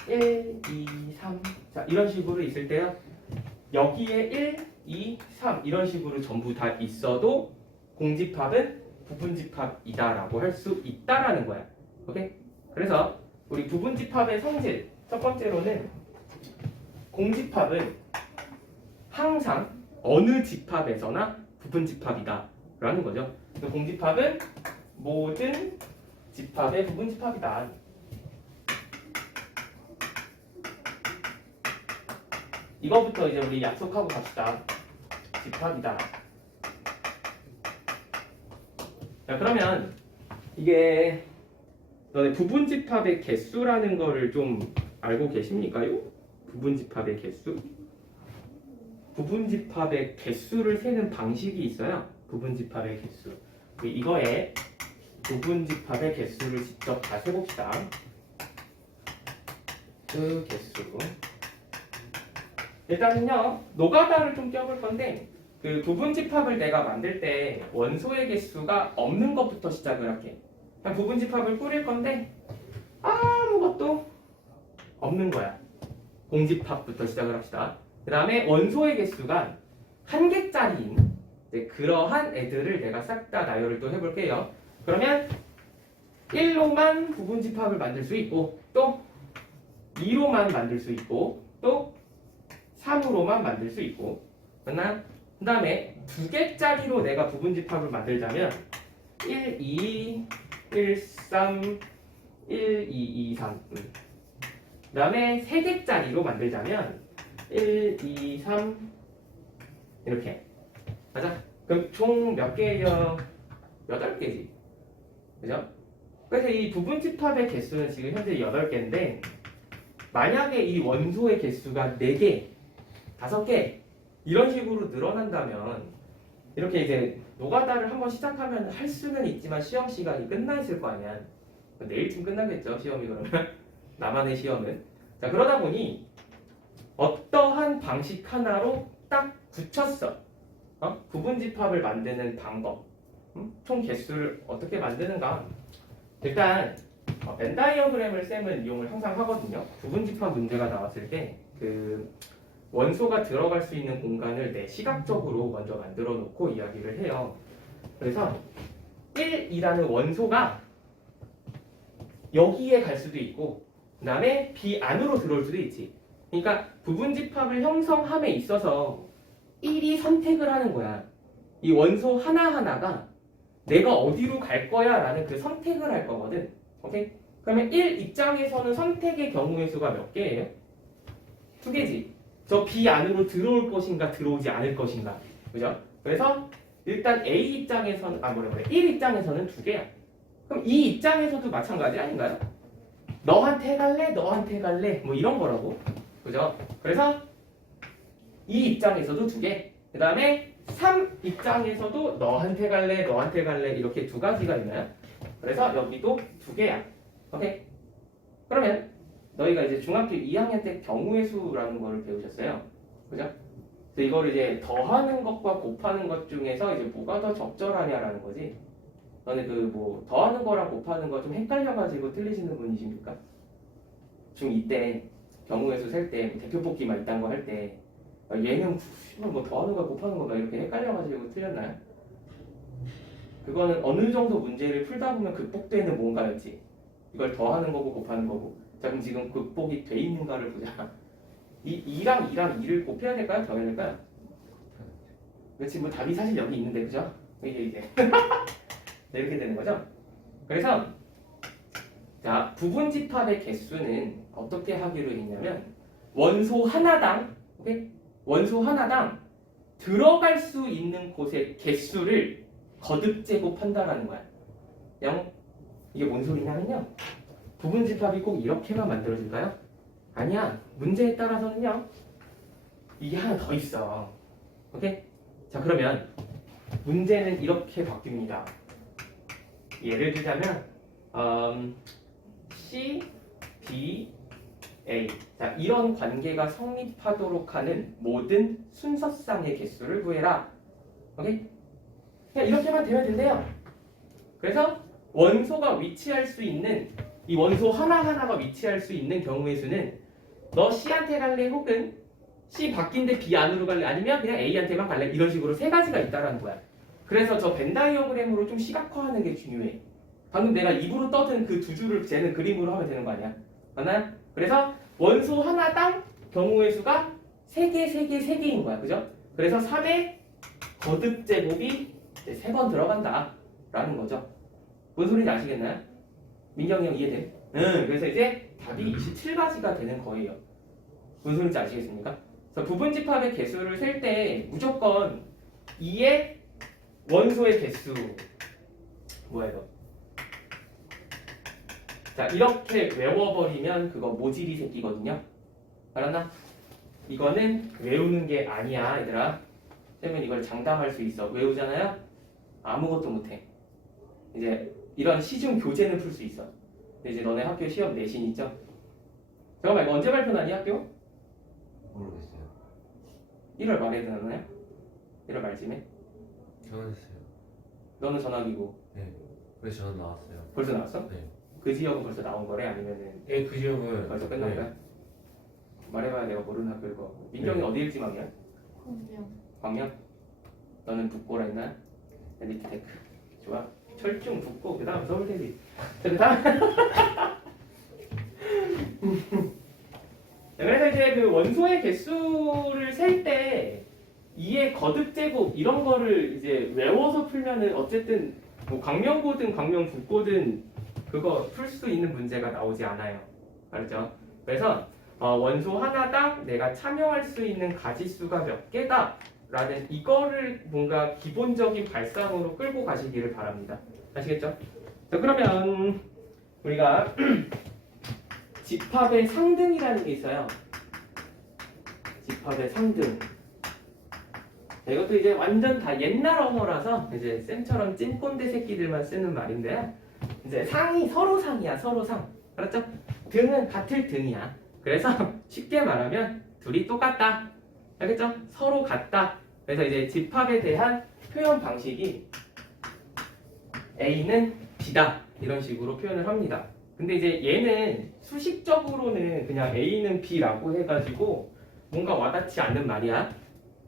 1, 2, 3 자, 이런 식으로 있을 때요. 여기에 1, 2, 3 이런 식으로 전부 다 있어도 공집합은 부분집합이다라고 할 수 있다라는 거야. 오케이? 그래서 우리 부분집합의 성질 첫 번째로는 공집합은 항상 어느 집합에서나 부분집합이다 라는 거죠. 그래서 공집합은 모든 집합의 부분집합이다. 이거부터 이제 우리 약속하고 갑시다. 집합이다. 자, 그러면 이게 너네 부분집합의 개수라는 거를 좀 알고 계십니까요? 부분집합의 개수? 부분집합의 개수를 세는 방식이 있어요. 부분집합의 개수. 이거에 부분집합의 개수를 직접 다 세봅시다. 그 개수. 일단은요, 노가다를 좀 껴볼 건데, 그 부분집합을 내가 만들 때 원소의 개수가 없는 것부터 시작을 할게. 그냥 부분집합을 꾸릴 건데, 아무것도 없는 거야. 공집합부터 시작을 합시다. 그 다음에 원소의 개수가 한 개짜리인 이제 그러한 애들을 내가 싹 다 나열을 또 해볼게요. 그러면 1로만 부분집합을 만들 수 있고, 또 2로만 만들 수 있고, 또 3으로만 만들 수 있고, 그 다음에 두 개짜리로 내가 부분집합을 만들자면 1, 2, 1, 3, 1, 2, 2, 3. 그 다음에 세 개짜리로 만들자면 1, 2, 3 이렇게. 맞아? 그럼 총 몇 개예요? 8개지. 그죠? 그래서 이 부분집합의 개수는 지금 현재 8개인데 만약에 이 원소의 개수가 4개, 5개 이런 식으로 늘어난다면 이렇게 이제 노가다를 한번 시작하면 할 수는 있지만 시험 시간이 끝나 있을 거 아니야. 내일쯤 끝나겠죠, 시험이 그러면. 나만의 시험은. 자, 그러다 보니 어떠한 방식 하나로 딱 붙였어. 부분집합을 만드는 방법. 총 개수를 어떻게 만드는가? 일단 벤 다이어그램을 쌤은 이용을 항상 하거든요. 부분집합 문제가 나왔을 때 그 원소가 들어갈 수 있는 공간을 내 시각적으로 먼저 만들어 놓고 이야기를 해요. 그래서 1이라는 원소가 여기에 갈 수도 있고 그 다음에 B 안으로 들어올 수도 있지. 그러니까 부분집합을 형성함에 있어서 1이 선택을 하는 거야. 이 원소 하나하나가 내가 어디로 갈 거야 라는 그 선택을 할 거거든. 오케이? 그러면 1 입장에서는 선택의 경우의 수가 몇 개예요? 2개지. 저 B 안으로 들어올 것인가 들어오지 않을 것인가. 그죠? 그래서 일단 A 입장에서는 1 입장에서는 2개야. 그럼 이 입장에서도 마찬가지 아닌가요? 너한테 갈래? 너한테 갈래? 뭐 이런 거라고. 그죠? 그래서 이 입장에서도 2개. 그 다음에 3 입장에서도 너한테 갈래? 너한테 갈래? 이렇게 2가지가 있나요? 그래서 여기도 2개야. 오케이? 그러면 너희가 이제 중학교 2학년 때 경우의 수라는 거를 배우셨어요. 그죠? 그래서 이거를 이제 더하는 것과 곱하는 것 중에서 이제 뭐가 더 적절하냐라는 거지. 너네 그 뭐 더하는 거랑 곱하는 거 좀 헷갈려가지고 틀리시는 분이십니까? 중2 때 경우의 수 셀 때 대표 뽑기만 이딴 거 할 때 얘는 뭐 더하는 거 곱하는 거가 이렇게 헷갈려가지고 틀렸나요? 그거는 어느 정도 문제를 풀다 보면 극복되는 뭔가였지. 이걸 더하는 거고 곱하는 거고. 자, 그럼 지금 극복이 돼 있는가를 보자. 이 2랑 2랑 2를 곱해야 될까요? 더해야 될까요? 그렇지, 뭐 답이 사실 여기 있는데, 그죠? 이게 네, 이렇게 되는 거죠. 그래서 자, 부분집합의 개수는 어떻게 하기로 했냐면 원소 하나당, 오케이? 원소 하나당 들어갈 수 있는 곳의 개수를 거듭 제곱한다라는 거야. 이게 뭔 소리냐면요. 부분집합이 꼭 이렇게만 만들어질까요? 아니야. 문제에 따라서는요. 이게 하나 더 있어. 오케이? 자, 그러면 문제는 이렇게 바뀝니다. 예를 들자면 C, B, A. 자, 이런 관계가 성립하도록 하는 모든 순서쌍의 개수를 구해라. 오케이? 그냥 이렇게만 되면 된대요. 그래서 원소가 위치할 수 있는 이 원소 하나하나가 위치할 수 있는 경우의 수는 너 C한테 갈래 혹은 C 바뀐데 B 안으로 갈래 아니면 그냥 A한테만 갈래 이런 식으로 3가지가 있다라는 거야. 그래서 저 벤 다이어그램으로 좀 시각화하는 게 중요해. 방금 내가 입으로 떠든 그 두 줄을 쟤는 그림으로 하면 되는 거 아니야? 맞나요? 그래서 원소 하나당 경우의 수가 3개, 3개, 3개인 거야. 그죠? 그래서 3의 거듭 제곱이 3번 들어간다 라는 거죠. 뭔 소리인지 아시겠나요? 민경이 형 이해돼? 응. 그래서 이제 답이 27가지가 되는 거예요. 뭔 소리인지 아시겠습니까? 그래서 부분집합의 개수를 셀 때 무조건 2의 원소의 개수 뭐야 이거? 자 이렇게 외워버리면 그거 모질이 새끼거든요. 알았나? 이거는 외우는 게 아니야 얘들아. 그러면 이걸 장담할 수 있어. 외우잖아요? 아무것도 못해. 이제 이런 시중 교재는 풀 수 있어. 근데 이제 너네 학교 시험 내신 있죠? 잠깐만 이거 언제 발표나니 학교? 모르겠어요. 1월 말에 되나요? 1월 말쯤에? 전화했어요. 너는 전학이고 네. 그래서 전화 나왔어요. 벌써 나왔어? 네. 그 지역은 벌써 나온 거래? 아니면은 예, 그 지역은 벌써 끝난 거야? 말해봐야 내가 모르는 학교일 거. 민경이 네. 어디 일지망이야? 광명. 광명? 너는 북고라 했나? 엘리트테크. 좋아. 철중 북고 그 다음 서울대지. 자, 그 다음. 그래서 이제 그 원소의 개수를 셀 때 2의 거듭 제곱 이런 거를 이제 외워서 풀면은 어쨌든 뭐 광명고든 광명 북고든 그거 풀 수 있는 문제가 나오지 않아요. 알죠? 그래서 원소 하나당 내가 참여할 수 있는 가지수가 몇 개다 라는 이거를 뭔가 기본적인 발상으로 끌고 가시기를 바랍니다. 아시겠죠? 자 그러면 우리가 집합의 상등이라는 게 있어요. 집합의 상등. 자, 이것도 이제 완전 다 옛날 언어라서 이제 쌤처럼 찐꼰대 새끼들만 쓰는 말인데요. 이제 상이 서로 상이야, 서로 상. 알았죠? 등은 같을 등이야. 그래서 쉽게 말하면 둘이 똑같다. 알겠죠? 서로 같다. 그래서 이제 집합에 대한 표현 방식이 A는 B다. 이런 식으로 표현을 합니다. 근데 이제 얘는 수식적으로는 그냥 A는 B라고 해가지고 뭔가 와닿지 않는 말이야.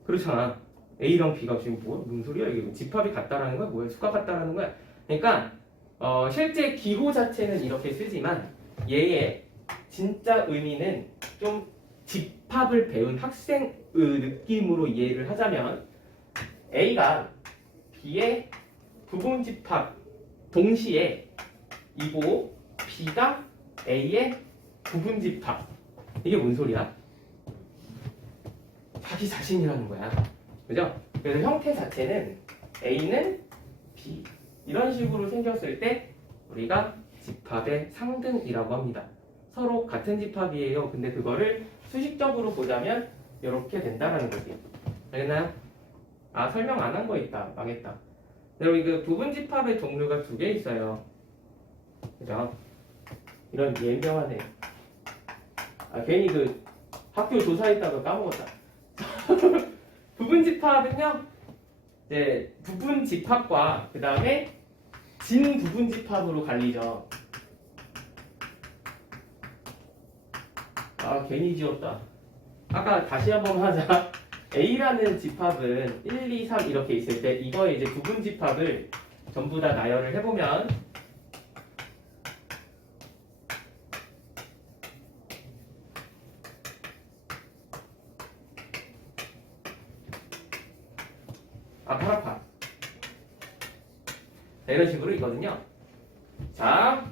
그렇잖아. A랑 B가 지금 무슨 소리야? 이게 집합이 같다라는 거야? 뭐야? 수가 같다라는 거야? 그러니까 실제 기호 자체는 이렇게 쓰지만 얘의 진짜 의미는 좀 집합을 배운 학생의 느낌으로 이해를 하자면 A가 B의 부분집합 동시에 이고 B가 A의 부분집합. 이게 뭔 소리야? 자기 자신이라는 거야. 그죠? 그래서 형태 자체는 A는 B 이런 식으로 생겼을 때 우리가 집합의 상등이라고 합니다. 서로 같은 집합이에요. 근데 그거를 수식적으로 보자면 이렇게 된다라는 거지. 알겠나요? 아 설명 안 한 거 있다. 망했다. 여러분 그 부분집합의 종류가 2개 있어요. 그죠? 이런 예명하네. 아 괜히 그 학교 조사했다가 까먹었다. 부분집합은요. 이제 부분집합과 그 다음에 진부분집합으로 갈리죠. 아 괜히 지웠다. 아까 다시 한번 하자. A라는 집합은 1, 2, 3 이렇게 있을 때 이거에 이제 부분집합을 전부 다 나열을 해보면 팔 아파. 자, 이런 식으로 있거든요. 자,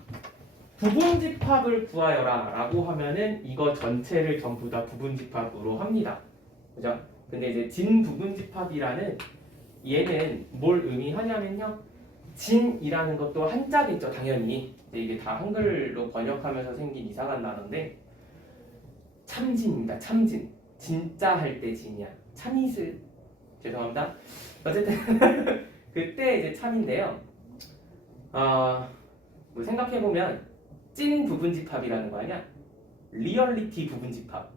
부분집합을 구하여라 라고 하면은 이거 전체를 전부 다 부분집합으로 합니다. 그죠? 근데 이제 진부분집합이라는 얘는 뭘 의미하냐면요. 진이라는 것도 한자겠죠, 당연히. 근데 이게 다 한글로 번역하면서 생긴 이상한 단어인데 참진입니다. 참진. 진짜 할 때 진이야. 참이슬. 죄송합니다. 어쨌든 그때 이제 참인데요. 뭐 생각해보면 찐 부분집합이라는 거 아니야? 리얼리티 부분집합.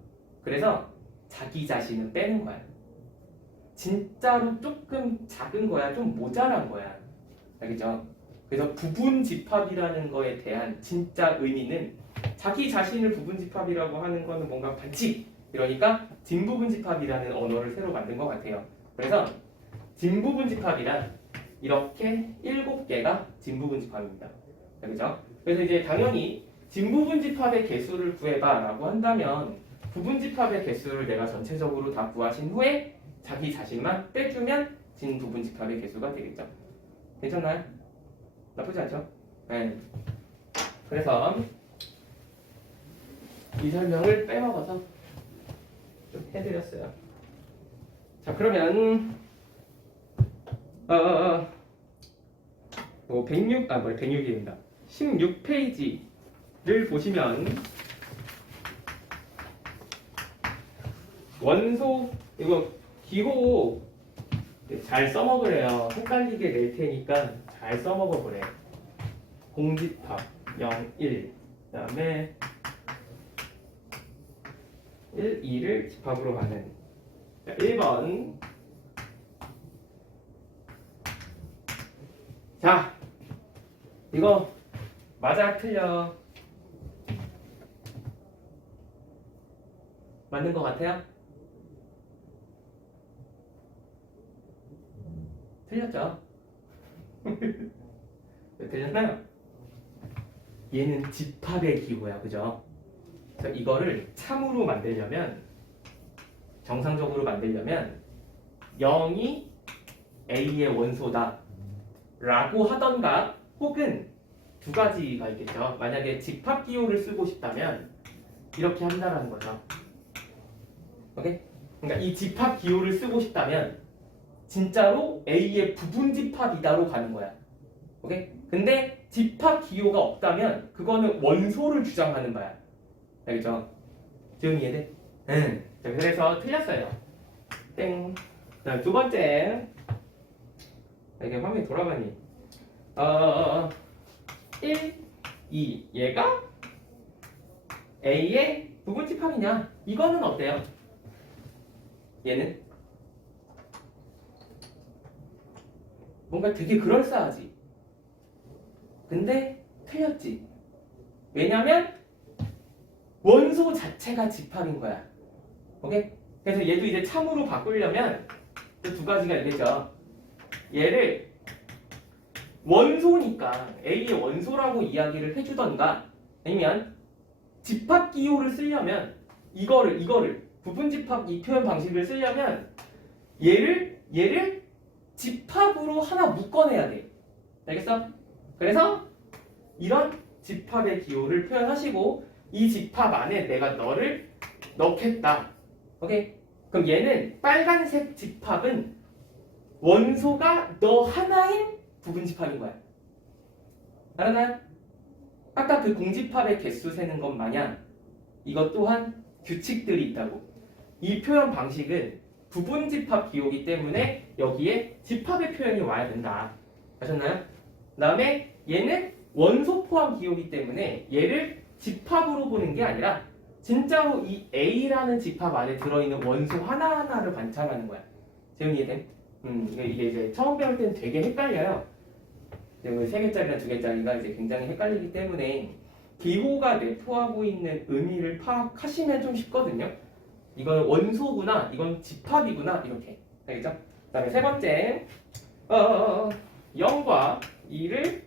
그래서 자기 자신은 빼는 거야. 진짜로 조금 작은 거야. 좀 모자란 거야. 알겠죠? 그래서 부분집합이라는 거에 대한 진짜 의미는 자기 자신을 부분집합이라고 하는 거는 뭔가 반칙. 이러니까 진부분집합이라는 언어를 새로 만든 것 같아요. 그래서 진부분집합이란 이렇게 7개가 진부분집합입니다. 그죠? 그래서 이제 당연히 진부분집합의 개수를 구해봐라고 한다면 부분집합의 개수를 내가 전체적으로 다 구하신 후에 자기 자신만 빼주면 진부분집합의 개수가 되겠죠. 괜찮나요? 나쁘지 않죠? 네. 그래서 이 설명을 빼먹어서 좀 해드렸어요. 자, 그러면 106입니다. 16페이지를 보시면 원소 이거 기호 잘 써먹으래요. 헷갈리게 낼 테니까 잘 써먹어 보래. 공집합 0, 1 그다음에 1, 2를 집합으로 하는. 자, 1번. 자, 이거 맞아 틀려? 맞는 것 같아요? 틀렸죠? 왜 틀렸나요? 얘는 집합의 기호야, 그죠? 그래서 이거를 참으로 만들려면, 정상적으로 만들려면 0이 A의 원소다 라고 하던가, 혹은 두 가지가 있겠죠. 만약에 집합 기호를 쓰고 싶다면 이렇게 한다는 거죠. 오케이? 그러니까 이 집합 기호를 쓰고 싶다면 진짜로 A의 부분 집합이다로 가는 거야. 오케이? 근데 집합 기호가 없다면 그거는 원소를 주장하는 거야. 알겠죠? 지금 이해돼? 응. 자, 그래서 틀렸어요. 땡. 자, 두 번째. 이게 화면이 돌아가니. 1, 2. 얘가 A의 부분 집합이냐? 이거는 어때요? 얘는? 뭔가 되게 그럴싸하지. 근데 틀렸지. 왜냐면 원소 자체가 집합인 거야. 오케이? 그래서 얘도 이제 참으로 바꾸려면 두 가지가 있겠죠. 얘를 원소니까 A의 원소라고 이야기를 해주던가, 아니면 집합 기호를 쓰려면 이거를 부분 집합 이 표현 방식을 쓰려면 얘를 집합으로 하나 묶어내야 돼. 알겠어? 그래서 이런 집합의 기호를 표현하시고 이 집합 안에 내가 너를 넣겠다. 오케이? 그럼 얘는 빨간색 집합은 원소가 너 하나인 부분 집합인 거야. 알았나요? 아까 그 공집합의 개수 세는 것 마냥 이것 또한 규칙들이 있다고. 이 표현 방식은 부분 집합 기호이기 때문에 여기에 집합의 표현이 와야 된다. 아셨나요? 그 다음에 얘는 원소 포함 기호이기 때문에 얘를 집합으로 보는 게 아니라 진짜로 이 A라는 집합 안에 들어있는 원소 하나하나를 관찰하는 거야. 재훈이 이해돼? 이게 이제 처음 배울 때는 되게 헷갈려요. 3개짜리나 2개짜리가 이제 굉장히 헷갈리기 때문에 기호가 내포하고 있는 의미를 파악하시면 좀 쉽거든요. 이건 원소구나, 이건 집합이구나, 이렇게. 알겠죠? 그 다음에 세 번째, 0과 2를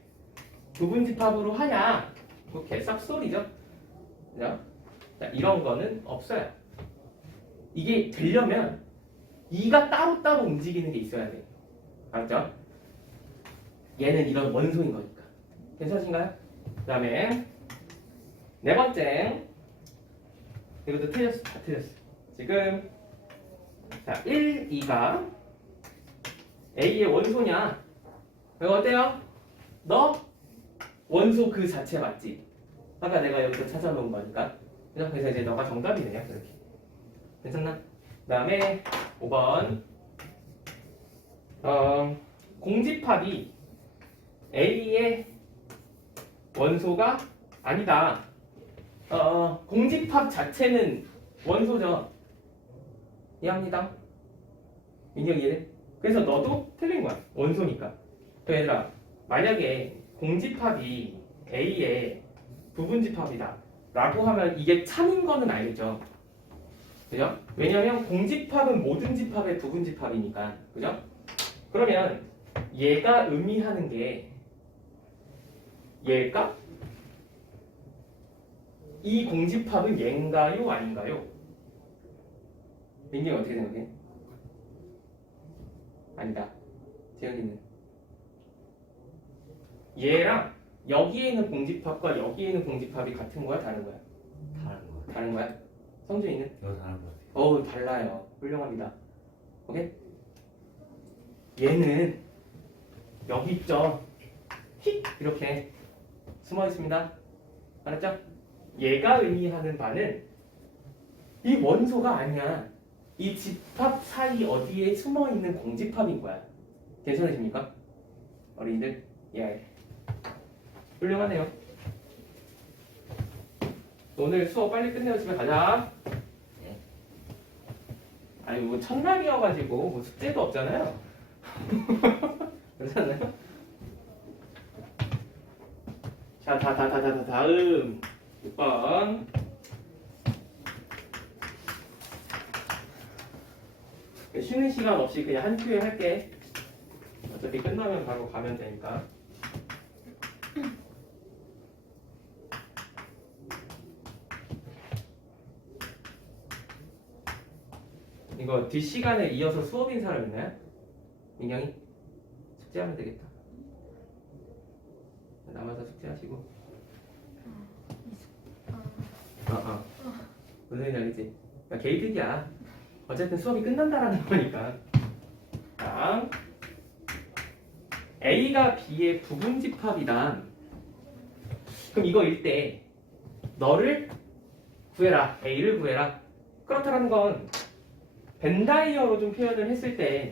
부분 집합으로 하냐? 뭐 개싹소리죠. 그죠? 자, 이런 거는 없어요. 이게 되려면 2가 따로따로 움직이는 게 있어야 돼. 알았죠? 얘는 이런 원소인 거니까. 괜찮으신가요? 그 다음에 네 번째, 이것도 틀렸어. 다 틀렸어. 지금 자 1, 2가 A의 원소냐? 이거 어때요? 너 원소 그 자체 맞지? 아까 내가 여기서 찾아놓은 거니까. 그래서 이제 너가 정답이네요. 이렇게. 괜찮나? 그 다음에 5번 공집합이 A의 원소가 아니다. 공집합 자체는 원소죠. 이해합니다. 민영 이해돼? 그래서 너도 틀린 거야. 원소니까. 얘들아, 만약에 공집합이 A의 부분집합이다 라고 하면 이게 참인 거는 알겠죠? 그죠? 왜냐면 공집합은 모든 집합의 부분집합이니까. 그죠? 그러면 얘가 의미하는 게 얘일까? 이 공집합은 얘인가요? 아닌가요? 민경이 어떻게 생각해? 아니다. 재현이는 얘랑 여기에 있는 공집합과 여기에 있는 공집합이 같은 거야? 다른 거야? 다른 거. 다른 거야? 성준이는? 이거 다른 거 같아요. 어우 달라요. 훌륭합니다. 오케이? 얘는 여기 있죠. 휙 이렇게 숨어 있습니다. 알았죠? 얘가 의미하는 바는 이 원소가 아니야. 이 집합 사이 어디에 숨어 있는 공집합인 거야. 괜찮으십니까? 어린이들? 예. 훌륭하네요. 오늘 수업 빨리 끝내고 집에 가자. 네. 아니 뭐 첫날이어가지고 뭐 숙제도 없잖아요. 괜찮나요? 자, 다음 6번. 쉬는 시간 없이 그냥 한 큐에 할게. 어차피 끝나면 바로 가면 되니까. 이거 뒷시간에 이어서 수업인 사람 있나요? 민경이? 숙제하면 되겠다. 남아서 숙제하시고. 무슨 소리인지 알겠지? 그러니까 개이득이야. 어쨌든 수업이 끝난다라는 거니까. 다음. A가 B의 부분집합이다. 그럼 이거일 때 너를 구해라. A를 구해라. 그렇다는 건 벤다이어로 좀 표현을 했을 때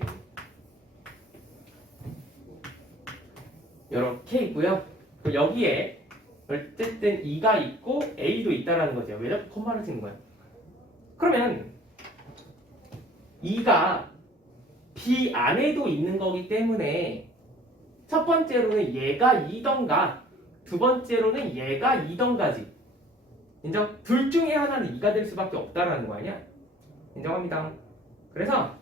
이렇게 있고요. 그리고 여기에 어쨌든 2가 있고 A도 있다라는 거죠. 왜 자꾸 콤마를 쓰는 거야? 그러면 2가 B 안에도 있는 거기 때문에 첫 번째로는 얘가 2던가 두 번째로는 얘가 2던가지. 인정? 둘 중에 하나는 2가 될 수밖에 없다라는 거 아니야? 인정합니다. 그래서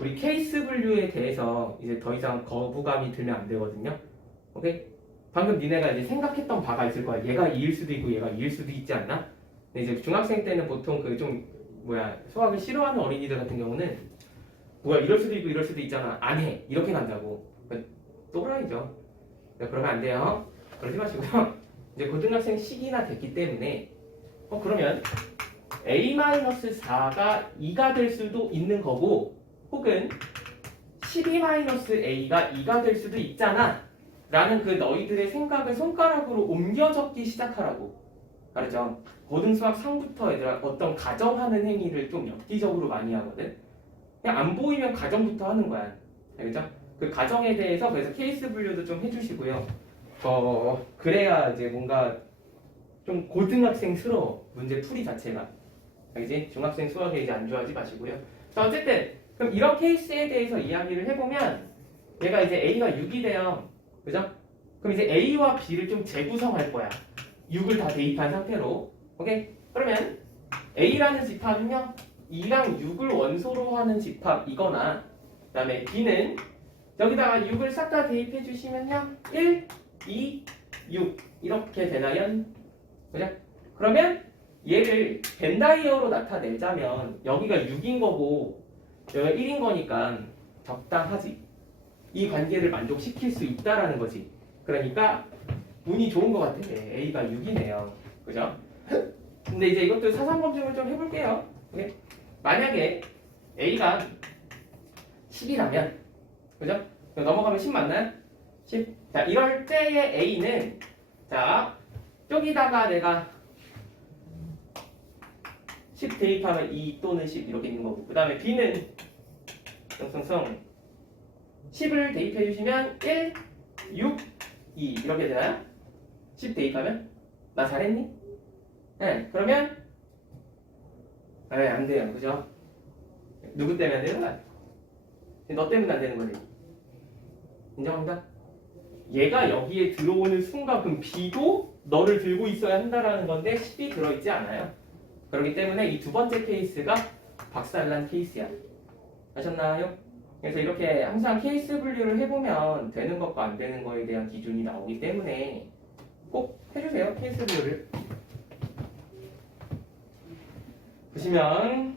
우리 케이스 분류에 대해서 이제 더 이상 거부감이 들면 안 되거든요. 오케이? 방금 니네가 이제 생각했던 바가 있을 거야. 얘가 2일 수도 있고 얘가 2일 수도 있지 않나? 근데 이제 중학생 때는 보통 그 좀 수학을 싫어하는 어린이들 같은 경우는 이럴 수도 있고 이럴 수도 있잖아. 안 해. 이렇게 간다고. 또라이죠. 그러면 안 돼요. 그러지 마시고요. 이제 고등학생 시기나 됐기 때문에 그러면 A-4가 2가 될 수도 있는 거고 혹은 12-A가 2가 될 수도 있잖아 라는 그 너희들의 생각을 손가락으로 옮겨 적기 시작하라고. 알았죠? 고등수학 상부터 얘들아 어떤 가정하는 행위를 좀 엽기적으로 많이 하거든. 그냥 안 보이면 가정부터 하는 거야. 알겠죠? 그 가정에 대해서 그래서 케이스 분류도 좀 해주시고요. 그래야 이제 뭔가 좀 고등학생스러워. 문제 풀이 자체가. 알겠지? 중학생 수학에 이제 안주하지 마시고요. 자, 어쨌든 그럼 이런 케이스에 대해서 이야기를 해보면 얘가 이제 A가 6이 돼요. 그죠? 그럼 이제 A와 B를 좀 재구성할 거야. 6을 다 대입한 상태로. 오케이? 그러면 A라는 집합은요 2랑 6을 원소로 하는 집합이거나 그 다음에 B는 여기다가 6을 싹 다 대입해 주시면요 1, 2, 6 이렇게 되나요? 그죠? 그러면 얘를 벤다이어로 나타내자면 여기가 6인 거고 여기가 1인 거니까 적당하지. 이 관계를 만족시킬 수 있다라는 거지. 그러니까 운이 좋은 것 같아. A가 6이네요. 그죠? 근데 이제 이것도 사상 검증을 좀 해볼게요. 오케이? 만약에 A가 10이라면 그죠? 넘어가면 10 맞나요? 10. 자, 이럴 때의 A는 자, 여기다가 내가 10 대입하면 2 또는 10 이렇게 있는 거고 그 다음에 B는 성성성 10을 대입해 주시면 1, 6, 2 이렇게 되나요? 10 대입하면? 나 잘했니? 네, 그러면 안 돼요. 그죠? 누구 때문에 안 되는 거야? 너 때문에 안 되는 거지. 인정합니다? 얘가 여기에 들어오는 순간 그럼 B도 너를 들고 있어야 한다라는 건데 10이 들어있지 않아요. 그렇기 때문에 이 두 번째 케이스가 박살난 케이스야. 아셨나요? 그래서 이렇게 항상 케이스 분류를 해보면 되는 것과 안 되는 거에 대한 기준이 나오기 때문에 꼭 해주세요. 케이스 분류를. 보시면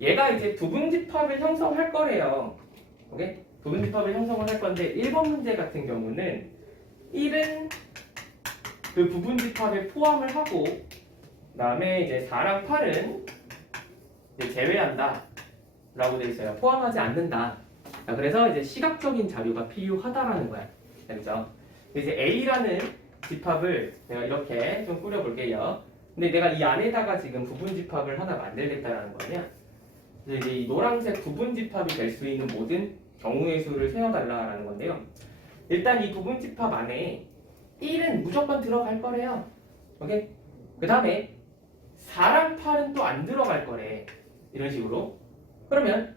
얘가 이제 부분집합을 형성할 거래요. 오케이? 부분집합을 형성을 할 건데 1번 문제 같은 경우는 1은 그 부분집합에 포함을 하고 그다음에 이제 4랑 8은 이제 제외한다 라고 되어 있어요. 포함하지 않는다. 자, 그래서 이제 시각적인 자료가 필요하다라는 거야. 그렇죠? 이제 A라는 집합을 내가 이렇게 좀 꾸려볼게요. 근데 내가 이 안에다가 지금 부분집합을 하나 만들겠다라는 거냐? 이제 이 노란색 부분집합이 될 수 있는 모든 경우의 수를 세워달라라는 건데요. 일단 이 부분집합 안에 1은 무조건 들어갈 거래요. 오케이? 그 다음에 4랑 8은 또 안 들어갈 거래. 이런 식으로. 그러면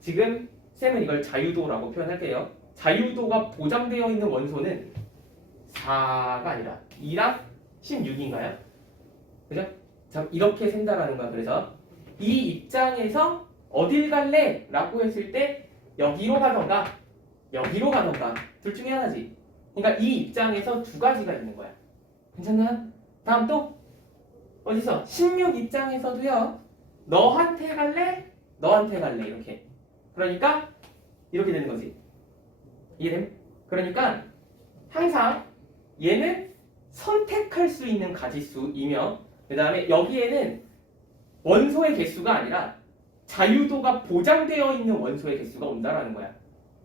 지금 쌤은 이걸 자유도라고 표현할게요. 자유도가 보장되어 있는 원소는 4가 아니라 2랑 16인가요? 그죠? 자, 이렇게 센다라는 거야. 그래서 이 입장에서 어딜 갈래? 라고 했을 때 여기로 가던가 여기로 가던가 둘 중에 하나지. 그러니까 이 입장에서 두 가지가 있는 거야. 괜찮나요? 다음 또 어디서? 16 입장에서도요. 너한테 갈래? 너한테 갈래? 이렇게. 그러니까 이렇게 되는 거지. 이해됨? 그러니까 항상 얘는 선택할 수 있는 가지수이며 그 다음에 여기에는 원소의 개수가 아니라 자유도가 보장되어 있는 원소의 개수가 온다라는 거야.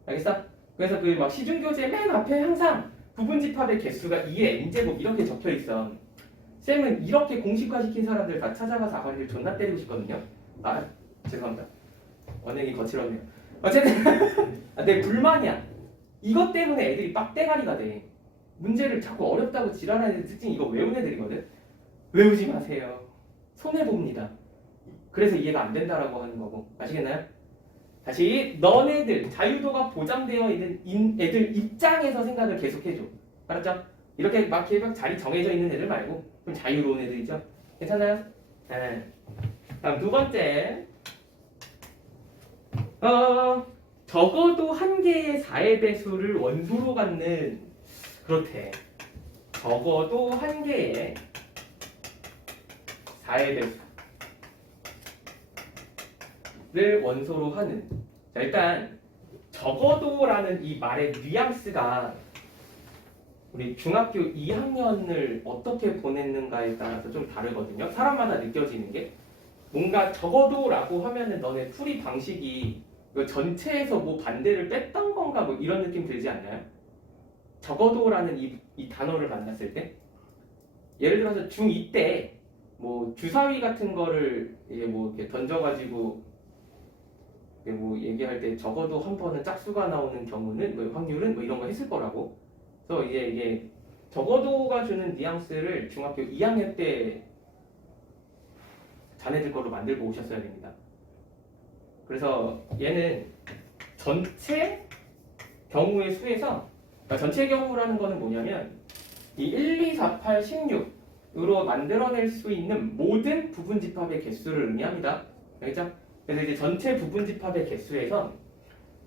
알겠어? 그래서 그 막 시중교재 맨 앞에 항상 부분집합의 개수가 2의 n제곱 이렇게 적혀 있어. 쌤은 이렇게 공식화 시킨 사람들 다 찾아가서 아가리를 존나 때리고 싶거든요. 아 죄송합니다. 언행이 거칠었네요. 어쨌든 내 불만이야. 이것 때문에 애들이 빡대가리가 돼. 문제를 자꾸 어렵다고 지랄하는 애들 특징이 이거 외우는 애들이거든. 외우지 마세요. 손해봅니다. 그래서 이해가 안 된다라고 하는 거고. 아시겠나요? 다시 너네들 자유도가 보장되어 있는 애들 입장에서 생각을 계속해줘. 알았죠? 이렇게 막 자리 정해져 있는 애들 말고 좀 자유로운 애들이죠. 괜찮아요? 네. 다음 두 번째. 적어도 한 개의 4의 배수를 원소로 갖는 그렇대. 적어도 한 개의 4의 배수를 원소로 하는. 자, 일단 적어도라는 이 말의 뉘앙스가 우리 중학교 2학년을 어떻게 보냈는가에 따라서 좀 다르거든요. 사람마다 느껴지는 게 뭔가 적어도라고 하면은 너네 풀이 방식이 이거 전체에서 뭐 반대를 뺐던 건가 뭐 이런 느낌 들지 않나요? 적어도라는 이 단어를 만났을 때 예를 들어서 중2 때 뭐 주사위 같은 거를 이제 뭐 이렇게 던져가지고 뭐 얘기할 때 적어도 한 번은 짝수가 나오는 경우는 뭐 확률은 뭐 이런 거 했을 거라고. 그래서 이게 적어도가 주는 뉘앙스를 중학교 2학년 때 자네들 걸로 만들고 오셨어야 됩니다. 그래서 얘는 전체 경우의 수에서 그러니까 전체 경우라는 거는 뭐냐면 이 1, 2, 4, 8, 16으로 만들어낼 수 있는 모든 부분집합의 개수를 의미합니다. 알겠죠? 그래서 이제 전체 부분집합의 개수에서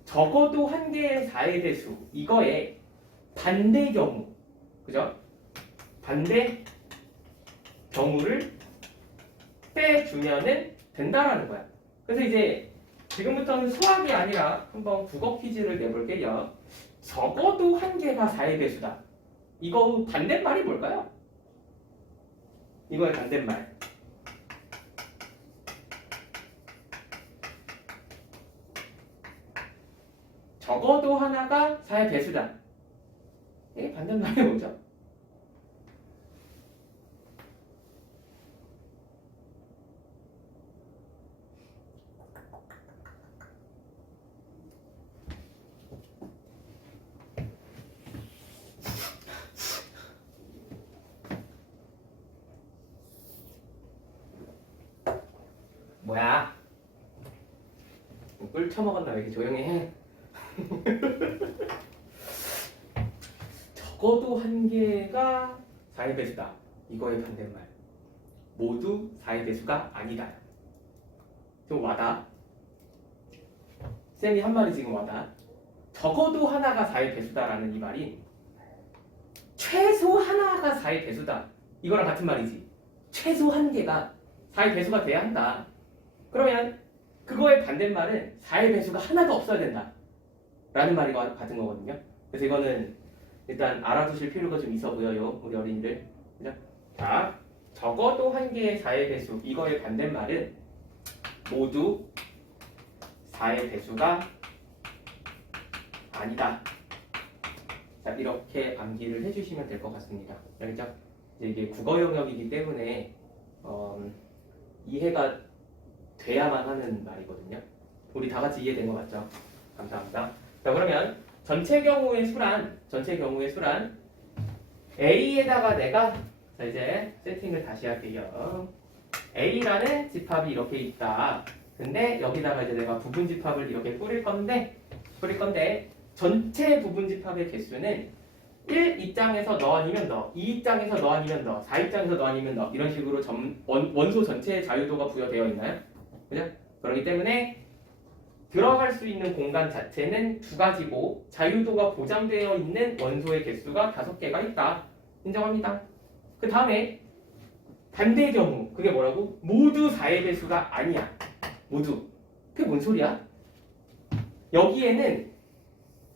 적어도 한 개의 4의 대수 이거에 반대 경우, 그죠? 반대 경우를 빼주면은 된다라는 거야. 그래서 이제 지금부터는 수학이 아니라 한번 국어 퀴즈를 내볼게요. 적어도 한 개가 4의 배수다. 이거 반대말이 뭘까요? 이거의 반대말. 적어도 하나가 4의 배수다. 이게 반대말이 뭐죠? 뭐야? 꿀 처먹었나 왜 이렇게 조용히 해? 적어도 한 개가 4의 배수다. 이거의 반대말. 모두 4의 배수가 아니다. 좀 와다. 쌤이 한 말이 지금 와다. 적어도 하나가 4의 배수다라는 이 말이 최소 하나가 4의 배수다. 이거랑 같은 말이지. 최소 한 개가 4의 배수가 돼야 한다. 그러면 그거의 반대말은 4의 배수가 하나도 없어야 된다. 라는 말이 같은 거거든요. 그래서 이거는 일단 알아두실 필요가 좀 있어 보여요. 우리 어린이들. 그죠? 자, 적어도 한 개의 4의 배수. 이거의 반대말은 모두 4의 배수가 아니다. 자, 이렇게 암기를 해주시면 될 것 같습니다. 알겠죠? 이제 이게 국어 영역이기 때문에 이해가 돼야만 하는 말이거든요. 우리 다 같이 이해된 거 맞죠? 감사합니다. 자, 그러면 전체 경우의 수란 A에다가 내가 자 이제 세팅을 다시 할게요. A라는 집합이 이렇게 있다. 근데 여기다가 이제 내가 부분 집합을 이렇게 뿌릴 건데 전체 부분 집합의 개수는 1 입장에서 너 아니면 너, 2 입장에서 너 아니면 너, 4 입장에서 너 아니면 너 이런 식으로 원소 전체의 자유도가 부여되어 있나요? 그죠? 그렇기 때문에 들어갈 수 있는 공간 자체는 두 가지고 자유도가 보장되어 있는 원소의 개수가 5개가 있다. 인정합니다. 그 다음에 반대의 경우 그게 뭐라고? 모두 4의 배수가 아니야. 모두. 그게 뭔 소리야? 여기에는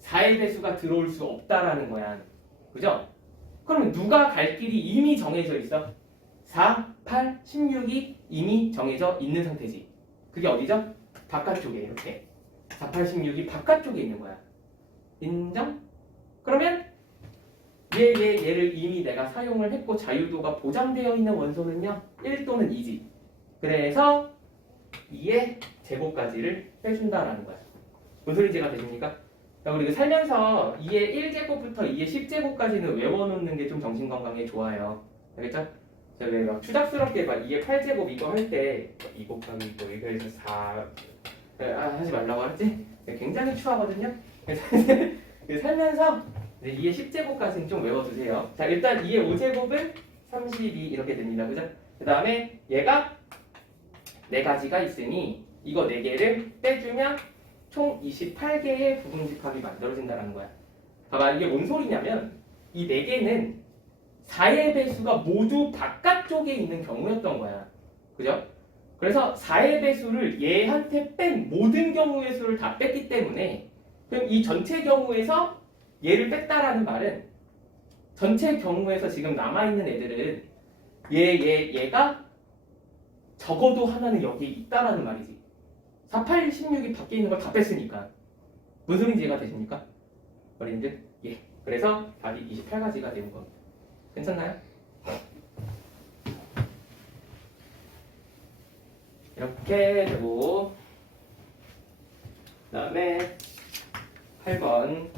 4의 배수가 들어올 수 없다라는 거야. 그죠? 그러면 누가 갈 길이 이미 정해져 있어? 4, 8, 16이 이미 정해져 있는 상태지. 그게 어디죠? 바깥쪽에 이렇게 4, 8, 16이 바깥쪽에 있는 거야. 인정? 그러면 얘를 이미 내가 사용을 했고 자유도가 보장되어 있는 원소는요 1 또는 2지. 그래서 2의 제곱까지를 빼준다라는 거야. 무슨 소리인지가 되십니까? 자, 우리 살면서 2의 1제곱부터 2의 10제곱까지는 외워놓는 게 좀 정신건강에 좋아요. 알겠죠? 제가 왜 막 추잡스럽게 막 2의 8제곱 이거 할 때 2 곱하기 이거 해서 4 하지 말라고 했지? 굉장히 추하거든요. 그래서 살면서 2의 10제곱까지는 좀 외워두세요. 자, 일단 2의 5제곱은 32 이렇게 됩니다. 그죠? 그 다음에 얘가 4가지가 있으니 이거 4개를 빼주면 총 28개의 부분 집합이 만들어진다는 거야. 봐봐, 이게 뭔 소리냐면 이 4개는 4의 배수가 모두 바깥쪽에 있는 경우였던 거야. 그죠? 그래서 4의 배수를 얘한테 뺀 모든 경우의 수를 다 뺐기 때문에 그럼 이 전체 경우에서 얘를 뺐다라는 말은 전체 경우에서 지금 남아있는 애들은 얘가 적어도 하나는 여기에 있다라는 말이지. 4, 8, 16이 밖에 있는 걸 다 뺐으니까. 무슨 소리인지 이해가 되십니까? 어린이들? 예. 그래서 답이 28가지가 되는 겁니다. 괜찮나요? 이렇게 되고 그 다음에 8번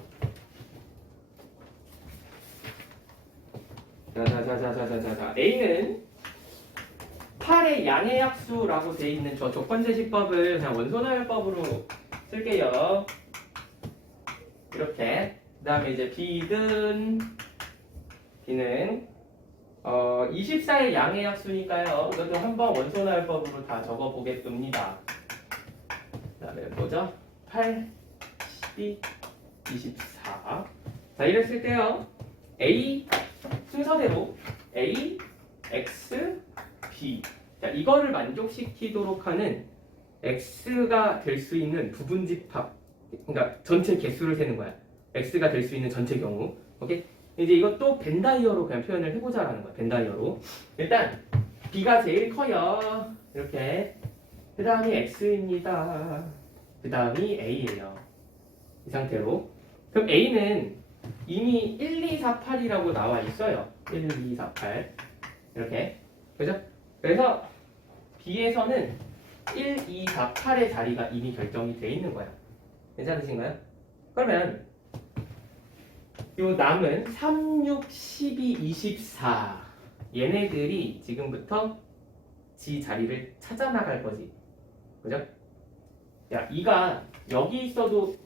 자 A는 8의 양의 약수라고 되어 있는 저 조건제시법을 그냥 원소나열법으로 쓸게요. 이렇게. 그 다음에 이제 B는 24의 양의 약수니까요. 이것도 한번 원소나열법으로 다 적어보겠습니다. 그 다음에 뭐죠? 8, 12, 24. 자, 이랬을 때요. A 순서대로 A, X, B. 자, 이거를 만족시키도록 하는 X가 될 수 있는 부분 집합. 그러니까 전체 개수를 세는 거야. X가 될 수 있는 전체 경우. 오케이? 이제 이것도 벤다이어로 그냥 표현을 해보자라는 거야. 벤다이어로. 일단 B가 제일 커요. 이렇게. 그 다음이 X입니다. 그 다음이 A예요. 이 상태로. 그럼 A는 이미 1, 2, 4, 8이라고 나와 있어요. 1, 2, 4, 8. 이렇게. 그죠? 그래서 B에서는 1, 2, 4, 8의 자리가 이미 결정이 돼 있는 거야. 괜찮으신가요? 그러면 요 남은 3, 6, 12, 24 얘네들이 지금부터 지 자리를 찾아 나갈 거지. 그죠? 야, 2가 여기 있어도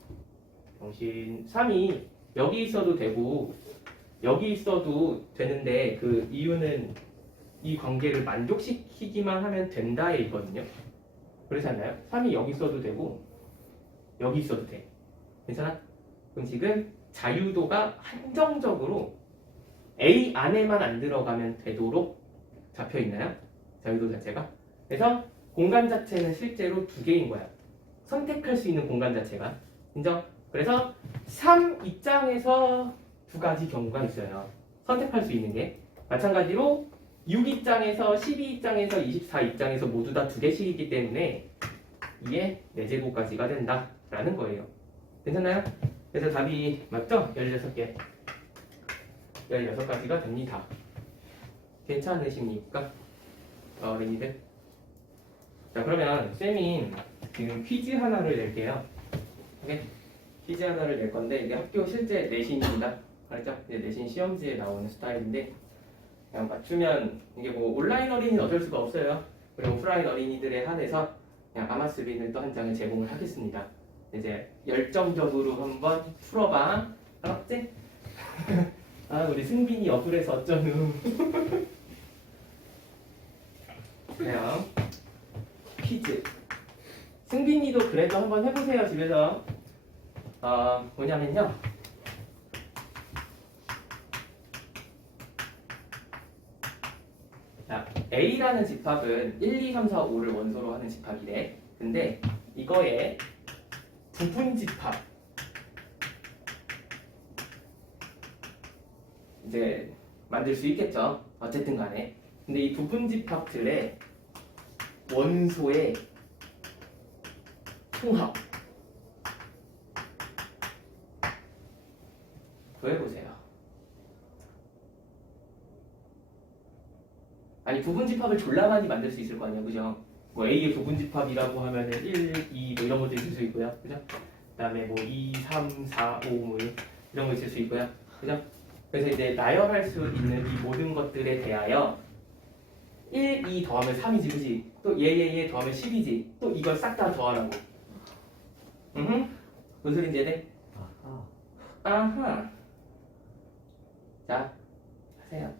3이 여기 있어도 되고 여기 있어도 되는데 그 이유는 이 관계를 만족시키기만 하면 된다에 있거든요. 그렇지 않나요? 3이 여기 있어도 되고 여기 있어도 돼. 괜찮아? 그럼 지금 자유도가 한정적으로 A 안에만 안 들어가면 되도록 잡혀 있나요? 자유도 자체가. 그래서 공간 자체는 실제로 두 개인 거야. 선택할 수 있는 공간 자체가. 인정? 그래서 3 입장에서 두 가지 경우가 있어요. 선택할 수 있는 게. 마찬가지로 6 입장에서 12 입장에서 24 입장에서 모두 다 두 개씩이기 때문에 2의 4제곱까지가 된다라는 거예요. 괜찮나요? 그래서 답이 맞죠? 16개. 16가지가 됩니다. 괜찮으십니까? 어린이들? 자, 그러면 쌤이 지금 퀴즈 하나를 낼게요. 오케이? 퀴즈 하나를 낼 건데 이게 학교 실제 내신입니다. 알았죠? 이제 내신 시험지에 나오는 스타일인데 그냥 맞추면 이게 뭐 온라인 어린이는 어쩔 수가 없어요. 그리고 오프라인 어린이들에 한해서 그냥 아마스빈을 또 한 장을 제공을 하겠습니다. 이제 열정적으로 한번 풀어봐. 알았지? 아, 우리 승빈이 어플에서 어쩌누. 그냥 퀴즈. 승빈이도 그래도 한번 해보세요, 집에서. 뭐냐면요. 자, A라는 집합은 1, 2, 3, 4, 5를 원소로 하는 집합이래. 근데 이거의 부분 집합. 이제 만들 수 있겠죠. 어쨌든 간에. 근데 이 부분 집합들의 원소의 총합. 구해보세요. 아니 부분 집합을 졸라 많이 만들 수 있을 거 아니야, 그죠? 뭐 A의 부분 집합이라고 하면은 1, 2 뭐 이런 것도 있을 수 있고요, 그죠? 그다음에 뭐 2, 3, 4, 5 뭐 이런 거 있을 수 있고요, 그죠? 그래서 이제 나열할 수 있는 이 모든 것들에 대하여 1, 2 더하면 3이지, 그지? 또 얘 더하면 10이지. 또 이걸 싹 다 더하라고. 무슨 소리인지 이해돼? 아하. 아하. 자, 하세요.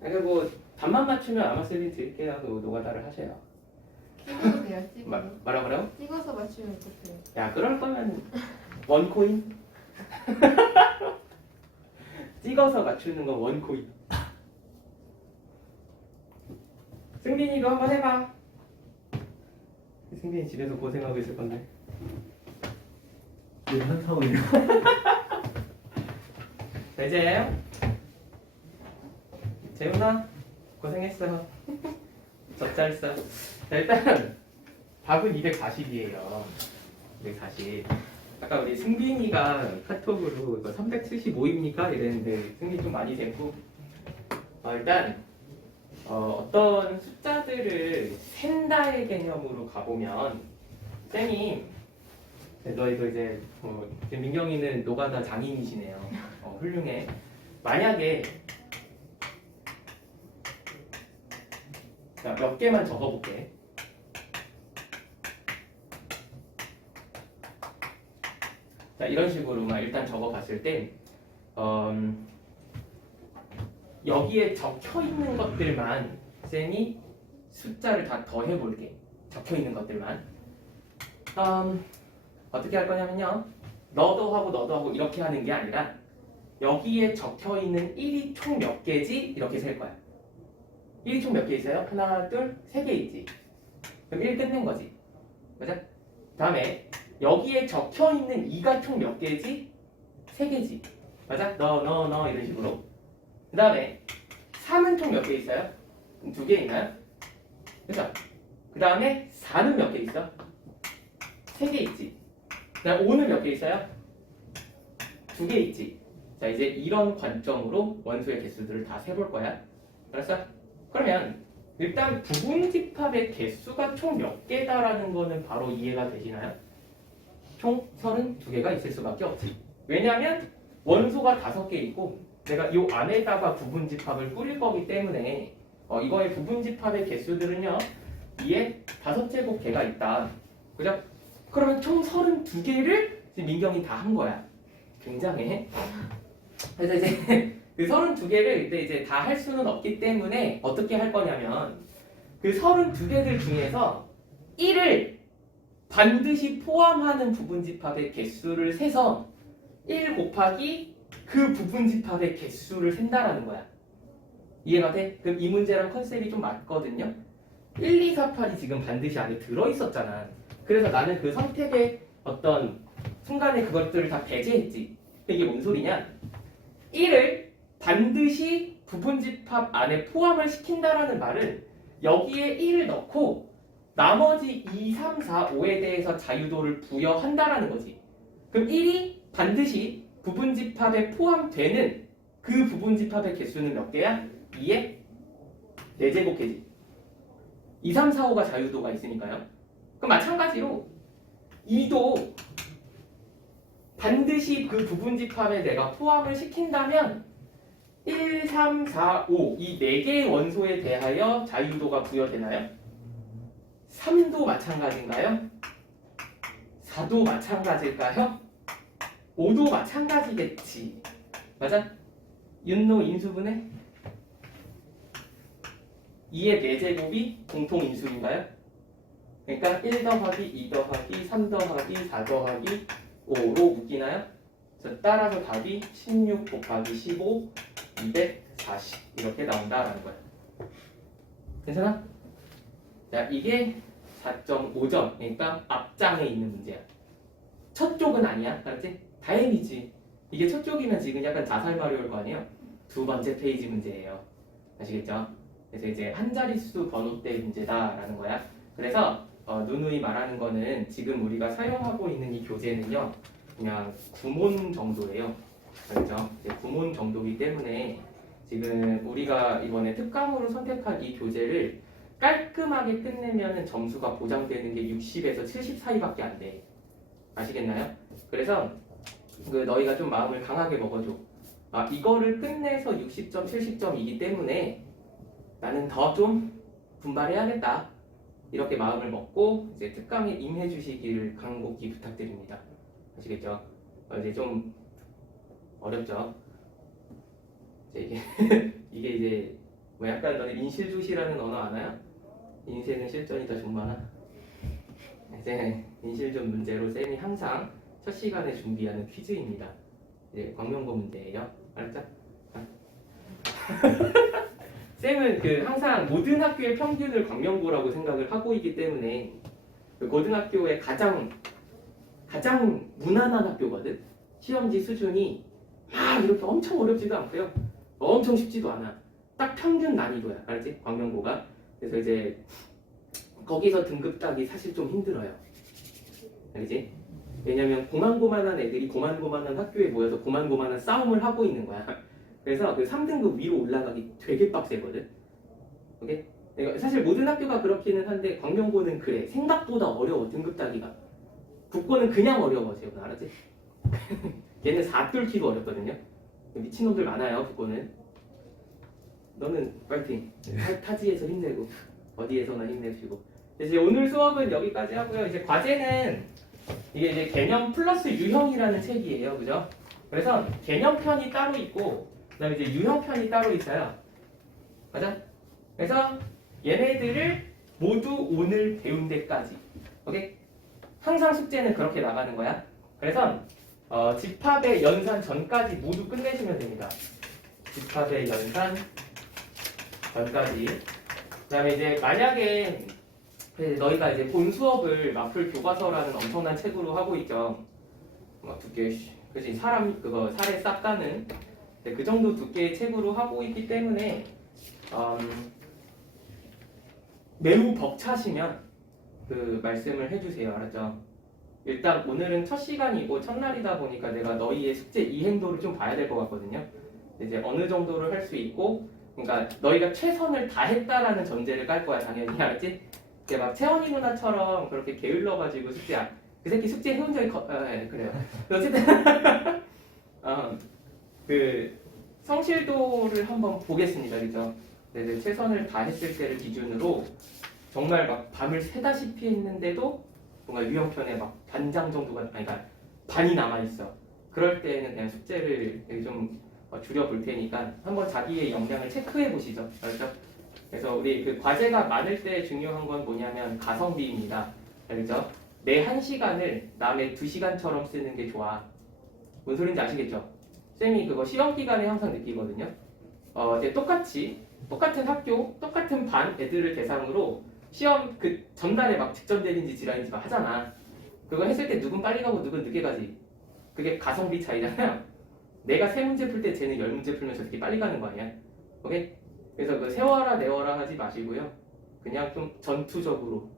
그러니까 뭐 답만 맞추면 아마스빈 드릴게요. 그 노가다를 하셔요. 찍어도 돼요, 찍어. 뭐라고요? 찍어서 맞추면 어떡해요? 야, 그럴 거면 원코인? 찍어서 맞추는 건 원코인. 승빈이도 한번 해봐. 승빈이 집에서 고생하고 있을 건데. 왜 한타고 있는 이제 재훈아 고생했어. 젖잘했어. 일단 답은 240이에요. 240. 아까 우리 승빈이가 카톡으로 이거 375입니까? 이랬는데 승빈이 좀 많이 됐고 일단 어떤 숫자들을 센다의 개념으로 가보면 쌤이 너희도 이제 지금 민경이는 노가다 장인이시네요. 훌륭해. 만약에 자, 몇 개만 적어볼게. 자, 이런 식으로만 일단 적어봤을 때 여기에 적혀있는 것들만 쌤이 숫자를 다 더해볼게. 적혀있는 것들만 어떻게 할 거냐면요, 너도 하고 이렇게 하는 게 아니라 여기에 적혀있는 1이 총 몇 개지? 이렇게 셀 거야. 1이 총 몇 개 있어요? 하나, 둘, 세 개 있지. 그럼 1 끝낸 거지. 맞아? 다음에 여기에 적혀있는 2가 총 몇 개지? 3개지. 맞아? 너 이런 식으로. 그 다음에 3은 총 몇 개 있어요? 2개 있나요? 그죠? 그 다음에 4는 몇 개 있어? 3개 있지. 그 다음 5는 몇 개 있어요? 2개 있지. 자, 이제 이런 관점으로 원소의 개수들을 다 세볼 거야. 알았어? 그러면 일단 부분 집합의 개수가 총 몇 개다라는 거는 바로 이해가 되시나요? 총 32개가 있을 수밖에 없지. 왜냐하면 원소가 5개 있고 내가 이 안에다가 부분 집합을 꾸릴 거기 때문에 이거의 부분 집합의 개수들은요 2의 5제곱 개가 있다. 그죠? 그러면 총 32개를 지금 민경이 다 한 거야. 굉장해. 그래서 이제 그 32개를 이제 다 할 수는 없기 때문에 어떻게 할 거냐면 그 32개들 중에서 1을 반드시 포함하는 부분집합의 개수를 세서 1 곱하기 그 부분집합의 개수를 센다라는 거야. 이해가 돼? 그럼 이 문제랑 컨셉이 좀 맞거든요. 1, 2, 4, 8이 지금 반드시 안에 들어있었잖아. 그래서 나는 그 선택의 어떤 순간에 그것들을 다 배제했지. 이게 뭔 소리냐? 1을 반드시 부분집합 안에 포함을 시킨다라는 말은 여기에 1을 넣고 나머지 2, 3, 4, 5에 대해서 자유도를 부여한다라는 거지. 그럼 1이 반드시 부분집합에 포함되는 그 부분집합의 개수는 몇 개야? 2의 4제곱개지. 2, 3, 4, 5가 자유도가 있으니까요. 그럼 마찬가지로 2도 반드시 그 부분집합에 내가 포함을 시킨다면 1, 3, 4, 5 이 4개의 원소에 대하여 자유도가 부여되나요? 3도 마찬가지인가요? 4도 마찬가지일까요? 5도 마찬가지겠지. 맞아? 윤노 인수분해? 2의 4제곱이 공통 인수인가요? 그러니까 1 더하기 2 더하기 3 더하기 4 더하기 5로 묶이나요? 그래서 따라서 답이 16 곱하기 15 240 이렇게 나온다라는 거야. 괜찮아? 자, 이게 4.5점 그러니까 앞장에 있는 문제야. 첫 쪽은 아니야. 알았지? 다행이지. 이게 첫 쪽이면 지금 약간 자살말이 올 거 아니에요? 두 번째 페이지 문제예요. 아시겠죠? 그래서 이제 한 자릿수 번호대 문제다라는 거야. 그래서 누누이 말하는 거는 지금 우리가 사용하고 있는 이 교재는요. 그냥 구몬 정도예요. 그렇죠? 이제 구몬 정도이기 때문에 지금 우리가 이번에 특강으로 선택한 이 교재를 깔끔하게 끝내면 점수가 보장되는 게 60에서 70 사이밖에 안 돼. 아시겠나요? 그래서 너희가 좀 마음을 강하게 먹어줘. 아, 이거를 끝내서 60점, 70점이기 때문에 나는 더 좀 분발해야겠다. 이렇게 마음을 먹고 이제 특강에 임해 주시기를 간곡히 부탁드립니다. 아시겠죠? 이제 좀 어렵죠? 이제 이게 이제 뭐 약간 너네 인실조시라는 언어 아나요? 인쇄는 실전이 더 존만하. 이제 인실존 문제로 쌤이 항상 첫 시간에 준비하는 퀴즈입니다. 이제 광명고 문제예요. 알았죠? 쌤은 항상 모든 학교의 평균을 광명고라고 생각을 하고 있기 때문에 그 고등학교의 가장 무난한 학교거든. 시험지 수준이 막 이렇게 엄청 어렵지도 않고요. 엄청 쉽지도 않아. 딱 평균 난이도야. 알았지? 광명고가. 그래서 이제 거기서 등급 따기 사실 좀 힘들어요. 알지? 왜냐면 고만고만한 애들이 고만고만한 학교에 모여서 고만고만한 싸움을 하고 있는 거야. 그래서 그 3등급 위로 올라가기 되게 빡세거든. 오케이? 사실 모든 학교가 그렇기는 한데 광명고는 그래. 생각보다 어려워. 등급 따기가. 국고는 그냥 어려워. 제가 알았지? 얘는 4 뚫기도 어렵거든요. 미친놈들 많아요. 국고는. 너는 파이팅. 타지에서 힘내고 어디에서나 힘내시고. 이제 오늘 수업은 여기까지 하고요. 이제 과제는 이게 이제 개념 플러스 유형이라는 책이에요. 그죠? 그래서 개념편이 따로 있고 그다음에 이제 유형편이 따로 있어요. 맞아? 그래서 얘네들을 모두 오늘 배운 데까지. 오케이? 항상 숙제는 그렇게 나가는 거야. 그래서 집합의 연산 전까지 모두 끝내시면 됩니다. 집합의 연산 전까지. 그다음에 이제 만약에 너희가 이제 본 수업을 마플 교과서라는 엄청난 책으로 하고 있죠. 막 두께, 그지? 사람 그거 살에 싹 가는 그 정도 두께의 책으로 하고 있기 때문에 매우 벅차시면 그 말씀을 해주세요. 알았죠? 일단 오늘은 첫 시간이고 첫날이다 보니까 내가 너희의 숙제 이행도를 좀 봐야 될 것 같거든요. 이제 어느 정도를 할 수 있고, 그러니까 너희가 최선을 다했다라는 전제를 깔 거야, 당연히. 알았지? 이게 막 채원이 누나처럼 그렇게 게을러가지고 그 새끼 숙제 해온 적이 그래요. 어쨌든 그 성실도를 한번 보겠습니다, 그죠? 네, 최선을 다했을 때를 기준으로 정말 막 밤을 새다시피 했는데도 뭔가 유형편에 막 반장 정도가 그러니까 반이 남아 있어. 그럴 때는 그냥 숙제를 좀 줄여볼 테니까 한번 자기의 역량을 체크해 보시죠. 알았죠? 그래서 우리 그 과제가 많을 때 중요한 건 뭐냐면 가성비입니다. 알겠죠? 내 1시간을 남의 2시간처럼 쓰는 게 좋아. 뭔 소린지 아시겠죠? 쌤이 그거 시험 기간에 항상 느끼거든요. 이제 똑같은 학교, 똑같은 반 애들을 대상으로 시험 그 전날에 막 직전되는지 지랄인지 막 하잖아. 그거 했을 때 누군 빨리 가고 누군 늦게 가지. 그게 가성비 차이잖아요. 내가 3문제 풀 때 쟤는 10문제 풀면 저 새끼 빨리 가는 거 아니야? 오케이? 그래서 그 세워라 내워라 하지 마시고요. 그냥 좀 전투적으로,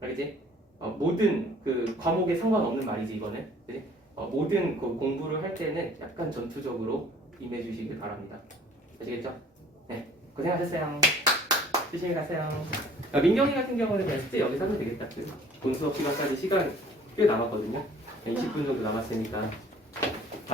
알겠지? 모든 그 과목에 상관없는 말이지 이거는. 그지? 모든 그 공부를 할 때는 약간 전투적으로 임해 주시길 바랍니다. 아시겠죠? 네, 고생하셨어요. 조심히 가세요. 민경이 같은 경우는 그냥 숙제 여기서 하면 되겠다. 본 수업 시간까지 시간 꽤 남았거든요. 20분 정도 남았으니까